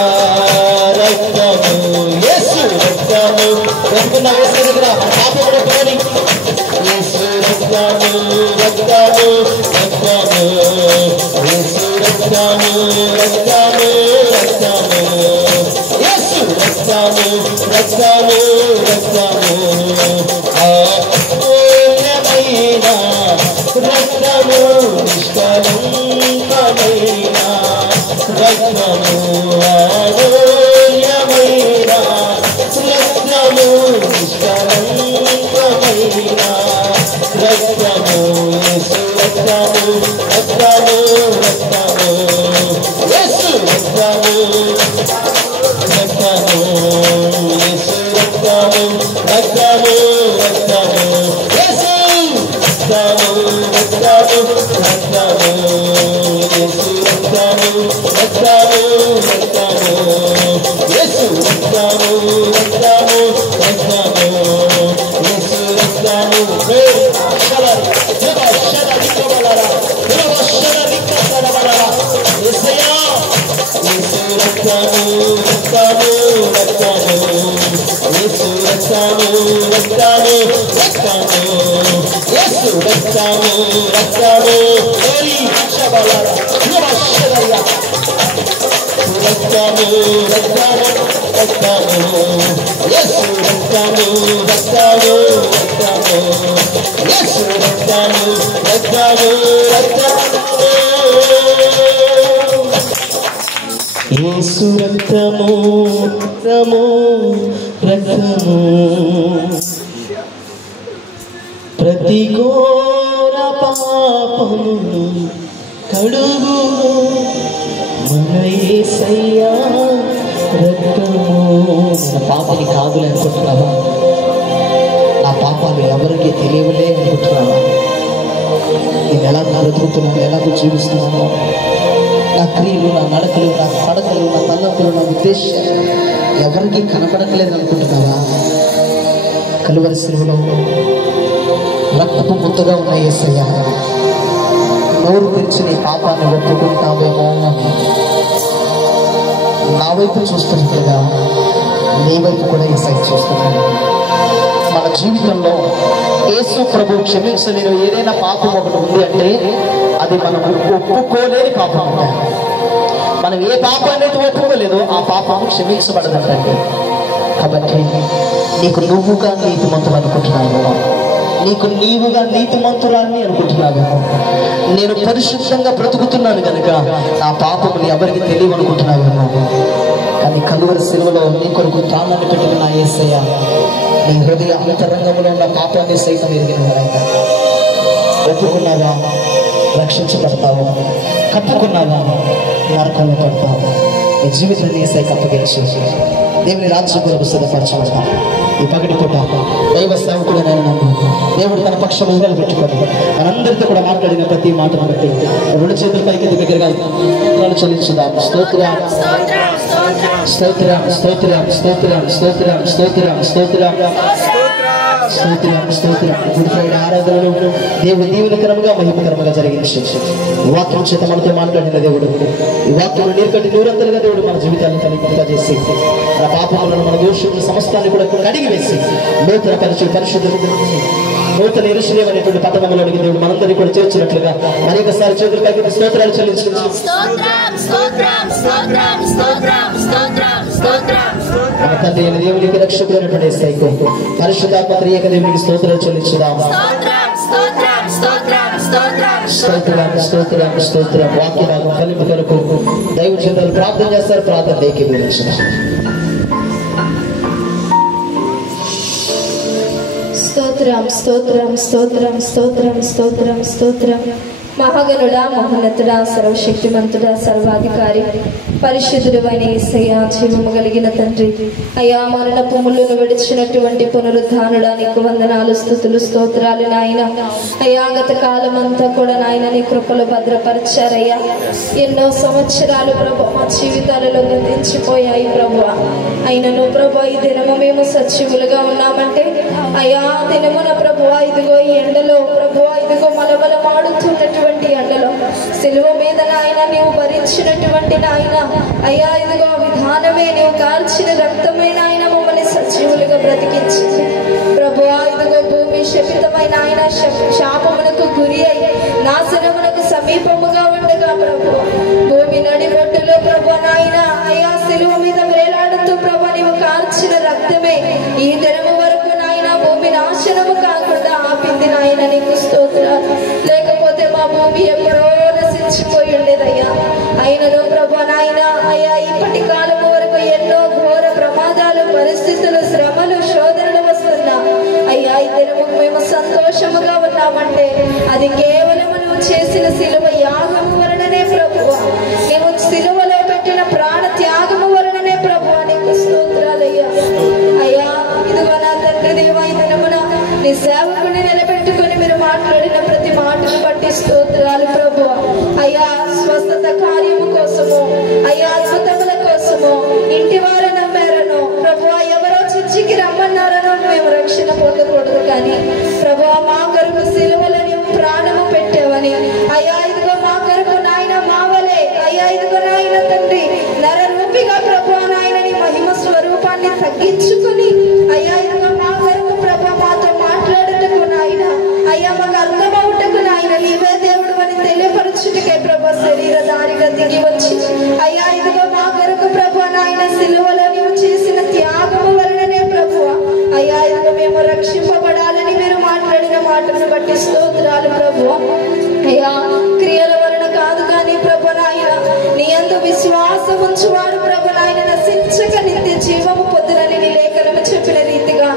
రక్తము యేసు రక్తము రక్తము యేసు దగ్గర పాపమును పోని యేసు రక్తము రక్తము రక్తము యేసు రక్తము రక్తము రక్తము యేసు రక్తము రక్తము రక్తము అమూల్యమైన రక్తము నిష్కలంకమైన రక్తము అమూల్యమైన రక్తము నిష్కలంకమైన రక్తము యేసు రక్తము రక్తము రక్తము యేసు రక్తము రక్తము యేసు రక్తము రక్తము రక్తము యేసు రక్తము రక్తము రక్తము యేసు రక్తము రక్తము రక్తము యేసు రక్తము రక్తము రక్తము యేసు రక్తము యేసు రక్తము రక్తము రక్తము ప్రతి ఘోర పాపమును కడుగు మన యేసయ్యా రక్తము. నా పాపని కాదులే అనుకుంటున్నావా? నా పాపాలు ఎవరికి తెలియవులే అనుకుంటున్నావా? నేను ఎలా బ్రతుకుతున్నాను, ఎలాగో జీవిస్తున్నాను, నా క్రియలు, నా నడకలు, నా పడకలు, నా తలంపులు, నా ఉద్దేశాలు ఎవరికి కనపడట్లేదు అనుకుంటున్నావా? కలువరి శిలువలో రక్తపు ముద్దగా ఉన్న యేసయ్య నోరు తెరిచి నీ పాపాన్ని ఒప్పుకుంటావేమో. నా వైపు చూస్తున్నట్లుగా నీ వైపు కూడా యేసయ్య చూస్తున్నాడు. మన జీవితంలో యేసు ప్రభు క్షమించలేని ఏదైనా పాపం ఒకటి ఉంది అంటే అది మనం ఒప్పుకోలేని పాపం అంటే. మనం ఏ పాపాన్ని అయితే ఒప్పుకోలేదో ఆ పాపం క్షమించబడదండి. కాబట్టి నీకు నువ్వుగా నీతిమంతులు అనుకుంటున్నావేమో, నీకు నీవుగా నీతిమంతురాన్ని అనుకుంటున్నావేమో, నేను పరిశుద్ధంగా బ్రతుకుతున్నాను కనుక నా పాపములు ఎవరికి తెలియవనుకుంటున్నావేమో. కానీ కలువరి శిలువలో నీ కొరకు ప్రాణాన్ని పెట్టిన నా యేసయ్య నీ హృదయ అంతరంగంలో ఉన్న పాపాన్ని సైతం ఎరిగిన వారైనా ఒప్పుకున్నావా రక్షించబడతావు, కప్పుకున్నావా నరకంలో పడతావు. నీ జీవితాన్ని యేసయ్యకు అప్పగించి దేవుని రాజ్యం కొరకు సిద్ధపరచబడతావు. ఈ పగటి పూట దైవ సేవకుడు నన్ను దేవుడు తన పక్షం పెట్టుకొని మనందరితో కూడా మాట్లాడిన ప్రతి మాటను బట్టి 2 చేతుల పైకి దగ్గరగా చెల్లించుదాం. స్తోత్రం స్తోత్రం స్తోత్రం స్తోత్రం స్తోత్రం స్తోత్రం స్తోత్రం స్తోత్రం స్తోత్రం. గుడ్ ఫ్రైడే ఆరాధనలు దేవుడు దీవెనకరంగా మహిమకరంగా జరిగించి వాక్యం చేత మనతో మాట్లాడిన దేవుడు ఈ వాక్యం నీరుకట్టి నూరంతలుగా దేవుడు మన జీవితాన్ని కలిపేసి మన పాపములను మన దోషులను సమస్తాన్ని కూడా కడిగి వేసి నూతన పరిశుద్ధులు నూతన యెరూషలేము అనేటువంటి పట్టణంలోనికి దేవుడు మనందరినీ కూడా చేర్చినట్లుగా మరొకసారి చేతుల పైకి స్తోత్రాలు చెల్లించుకుంటున్నాం. తండ్రి అయిన దేవునికి రక్షకుడైనటువంటి యేసయ్యకు పరిశుద్ధాత్మ త్రియేక దేవునికి స్తోత్రాలు చెల్లించుదాం. స్తోత్రం స్తోత్రం స్తోత్రం. వాక్య భాగం ఫలింపు కొరకు దైవజనులు ప్రార్థన చేస్తారు. ప్రార్థన ఏకీభవించుదాం. స్తోత్రం స్తోత్రం స్తోత్రం స్తోత్రం స్తోత్రం స్తోత్రం. మహాగణుడా, మహోన్నతుడా, సర్వశక్తిమంతుడా, సర్వాధికారి, పరిశుద్ధుడు అయిన యేసయ్య, జీవము కలిగిన తండ్రి, అయా మరణపు ముళ్ళును విడిచినటువంటి పునరుద్ధానుడా, నీకు వందనాలు, స్తుతులు, స్తోత్రాలు నాయన. అయా గత కాలం అంతా కూడా నాయన నీ కృపలో భద్రపరిచారయ్యా. ఎన్నో సంవత్సరాలు ప్రభు మా జీవితాలలో గతించిపోయాయి ప్రభు. అయినను ప్రభు ఈ దినము మేము సజీవులుగా ఉన్నామంటే అయా దినమున ప్రభు ఇదిగో ఈ ఎండలో ప్రభు ఇదిగో మలబల మాడుతున్నటువంటి ఎండలో సిలువ మీద నాయన నీవు భరించినటువంటి నాయన అయ్యా ఇదిగో విధానమే నీవు కార్చిన రక్తమే నాయన మమ్మల్ని సజీవులుగా బ్రతికించింది ప్రభు. ఇదిగో భూమి శపితమైన ఆయన శాపమునకు గురి అయి నాశనమునకు సమీపముగా ఉండగా ప్రభు భూమి నడిబొట్టులో ప్రభు నాయన అయ్యా సిలువ మీద వేలాడుతూ ప్రభు నీవు కార్చిన రక్తమే ఈ దినము వరకు నాయన భూమి నాశనము కాకుండా ఆపింది నాయన, నీకు స్తోత్రాలు. లేకపోతే మా భూమి ఎప్పుడో నశించిపోయి ఉండేదయ్యా. అయినను ప్రభు నాయన అయ్యా ఇప్పటి కాలము వరకు ఎన్నో ఘోర ప్రమాదాలు, పరిస్థితులు, శ్రమలు, శోధనలు వస్తున్నా అయ్యా ఈ దినము మేము సంతోషముగా ఉన్నామంటే అది కేవలం నువ్వు చేసిన సిలువ యాగము వలననే ప్రభువా, నీవు సిలువలో పెట్టిన ప్రాణ త్యాగము వలననే ప్రభువా, నీకు స్తోత్రాలయ్యా. అయ్యా ఇదిగో నా తండ్రి దేవా, ఈ దినమున నీ సేవకుని నిలబెట్టుకుని మీరు మాట్లాడిన ప్రతి మాటను బట్టి స్తోత్రాలు ప్రభువా. అయ్యా స్వస్థత కార్యము కోసము, అయ్యా అద్భుతముల కోసము, ఇంటి వారు నమ్మారను ప్రభువా, ఎవరో చర్చికి రమ్మన్నారనో మేము రక్షణ పొందకూడదు, కానీ ప్రభువా మా కొరకు సిలువలో నీవు ప్రాణము పెట్టావని అయ్యా ఇదిగో మా కొరకు నాయన మావలే అయ్యా ఇదిగో నాయన తండ్రి నర రూపిగా ప్రభువా నాయన నీ మహిమ స్వరూపాన్ని తగ్గించుకుని అయ్యా ఇదిగో మా కొరకు ప్రభు మాతో మాట్లాడుటకు నాయన అయ్యా మాకు అర్థమవుటకు నాయన నీవే దేవుడు అని తెలియపరచుటకే ప్రభు శరీరధారిగా దిగి వచ్చి అయ్యా ఇదిగో మా కొరకు ప్రభు నాయన సిలువలో నీవు చేసిన త్యాగము వలననే ప్రభు అయ్యా ఇదిగో మేము రక్షింపబడాలని మీరు మాట్లాడిన మాటను బట్టి స్తోత్రాలు ప్రభు. అయ్యా క్రియల వలన కాదు కానీ ప్రభు నాయన నీ యందు విశ్వాసం ఉంచువాడు ప్రభు నాయన నశించక నిత్య జీవము పొందునని నీ లేఖనము చెప్పిన రీతిగా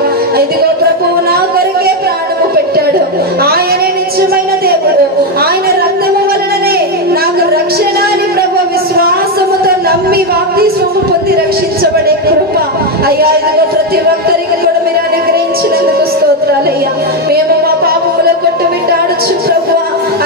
ఇదిగో ప్రభువు నా కొరకే ప్రాణము పెట్టాడు. ఆయనే నిజమైన దేవుడు, ఆయన రక్తము వలననే నాకు రక్షణ అని ప్రభు విశ్వాసముతో నమ్మి బాప్తిస్మము పొంది రక్షించబడే కృప అయ్యా ఇదిగో ప్రతి ఒక్కరికి కూడా మీరు అనుగ్రహించినందుకు స్తోత్రాలయ్యా. మేము మా పాపముల కొట్టు విట్టాడచ్చు ప్రభు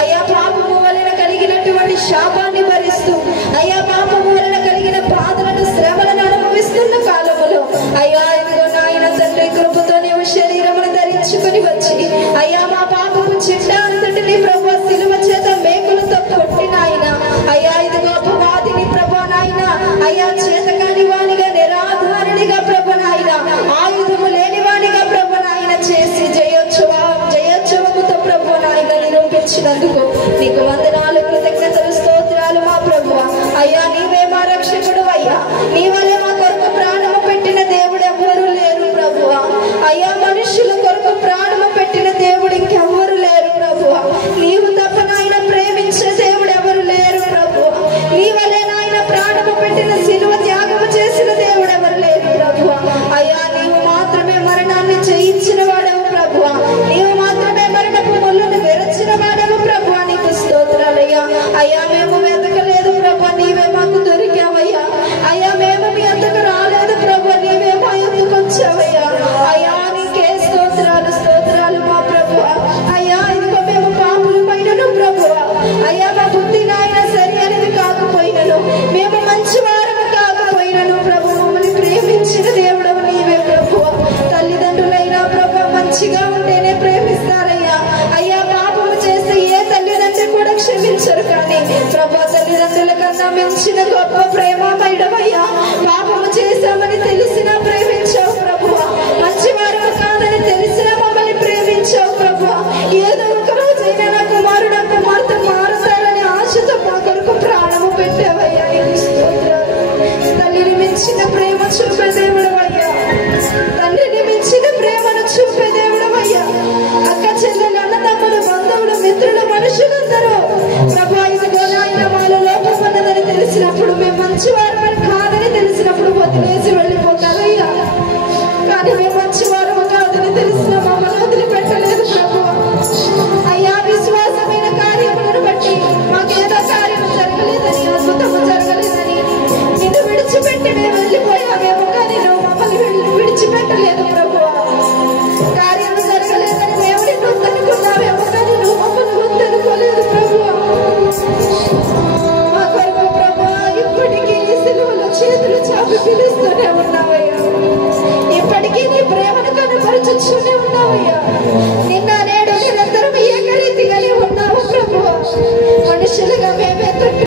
అయ్యా పాపము వలన కలిగినటువంటి శాపాన్ని భరిస్తూ అయ్యా పాపము వలన కలిగిన బాధలను శ్రమలను అనుభవిస్తున్న కాలములో అయ్యా ఇదిగో నాయన తండ్రి కృపతో నీవు శరీరమును ధరించుకుని వచ్చి అయ్యా మా పాపము చిట్ట అంతటిని ప్రభు సిలువ చేత మేకులతో కొట్టిన ఆయన అయ్యా ఇదిగో అపవాదిని ప్రభు నాయన అయ్యా చేతకాని వానిగా నిరాధారణిగా ప్రభు నాయన ఆయుధము లేని వానిగా ప్రభు నాయన చేసి జయోత్సవముతో ప్రభు నాయన నిరూపించినందుకు నీకు వందనాలు, కృతజ్ఞతలు, స్తోత్రాలు మా ప్రభు. అయ్యా నీవే మా రక్షకుడు అయ్యా, నీ వల్లే మా కొరకు ప్రాణము పెట్టిన దేవుడు ఎవ్వరు లేరు ప్రభు. అయ్యా మనుషుల కొరకు ప్రాణము పెట్టిన దేవుడు ఇంకెవ్వరు లేరు ప్రభు. నీవు తప్ప నాయన ప్రేమించే దేవుడు ఎవరు లేరు ప్రభు. నీ వల్లే నాయన ప్రాణము పెట్టిన సిలువ త్యాగము చేసిన దేవుడు ఎవరు లేరు ప్రభు. అయ్యా నీవు మాత్రమే మరణాన్ని జయించిన వాడవు ప్రభు. నీవు మాత్రమే మరణపు ముళ్ళను విరచిన వాడవు ప్రభు. నీకు స్తోత్రం మించిన గొప్ప ప్రేమమయుడవయ్యా. పాపము చేశామని తెలిసినా ప్రేమించావు ప్రభువా. మంచివారము కాదని తెలిసినా మమ్మల్ని ప్రేమించావు ప్రభువా. ఏదో ఒక రోజైనా నా కుమారుడు కుమార్తె మారుతారని ఆశతో మా కొరకు ప్రాణము పెట్టావయ్యా. నీకు స్తోత్రాలు. తల్లిని మించిన ప్రేమ చూపే దేవుడవయ్యా. తండ్రిని మించిన ప్రేమను చూపే దేవుడవయ్యా. అక్క చెల్లెలు, అన్నదమ్ములు, బంధువులు, మిత్రులు, మనుషులందరూ ప్రభువా ఇదిగో నాయన మాలో లోపం ఉన్నదని తెలిసినప్పుడు, మేము మంచివారమని కాదని తెలిసినప్పుడు వదిలేసి వెళ్ళిపోతారయ్యా. కానీ మేము మంచివారము కాదని తెలిసిన మమ్మల్ని వదిలిపెట్టలేదు ప్రభువా. అయ్యా, విశ్వాసమైన కార్యములను బట్టి మాకేదో కార్యము జరగలేదని, అద్భుతము జరగలేదని నిన్ను విడిచిపెట్టి మేము వెళ్ళిపోయామేమో, కానీ నువ్వు మమ్మల్ని విడిచిపెట్టలేదు ప్రభువా. కార్యము జరగలేదని మేము నిన్ను వద్దనుకున్నామేమో, కానీ నువ్వు మమ్మల్ని వద్దనుకోలేదు ప్రభువా. మా కొరకు ప్రభువా ఇప్పటికీ నీ సిలువలో చేతులు చాపి పిలుస్తూనే ఉన్నావయ్యా. ఇప్పటికీ నీ ప్రేమను కనపరచుతూనే ఉన్నావయ్యా.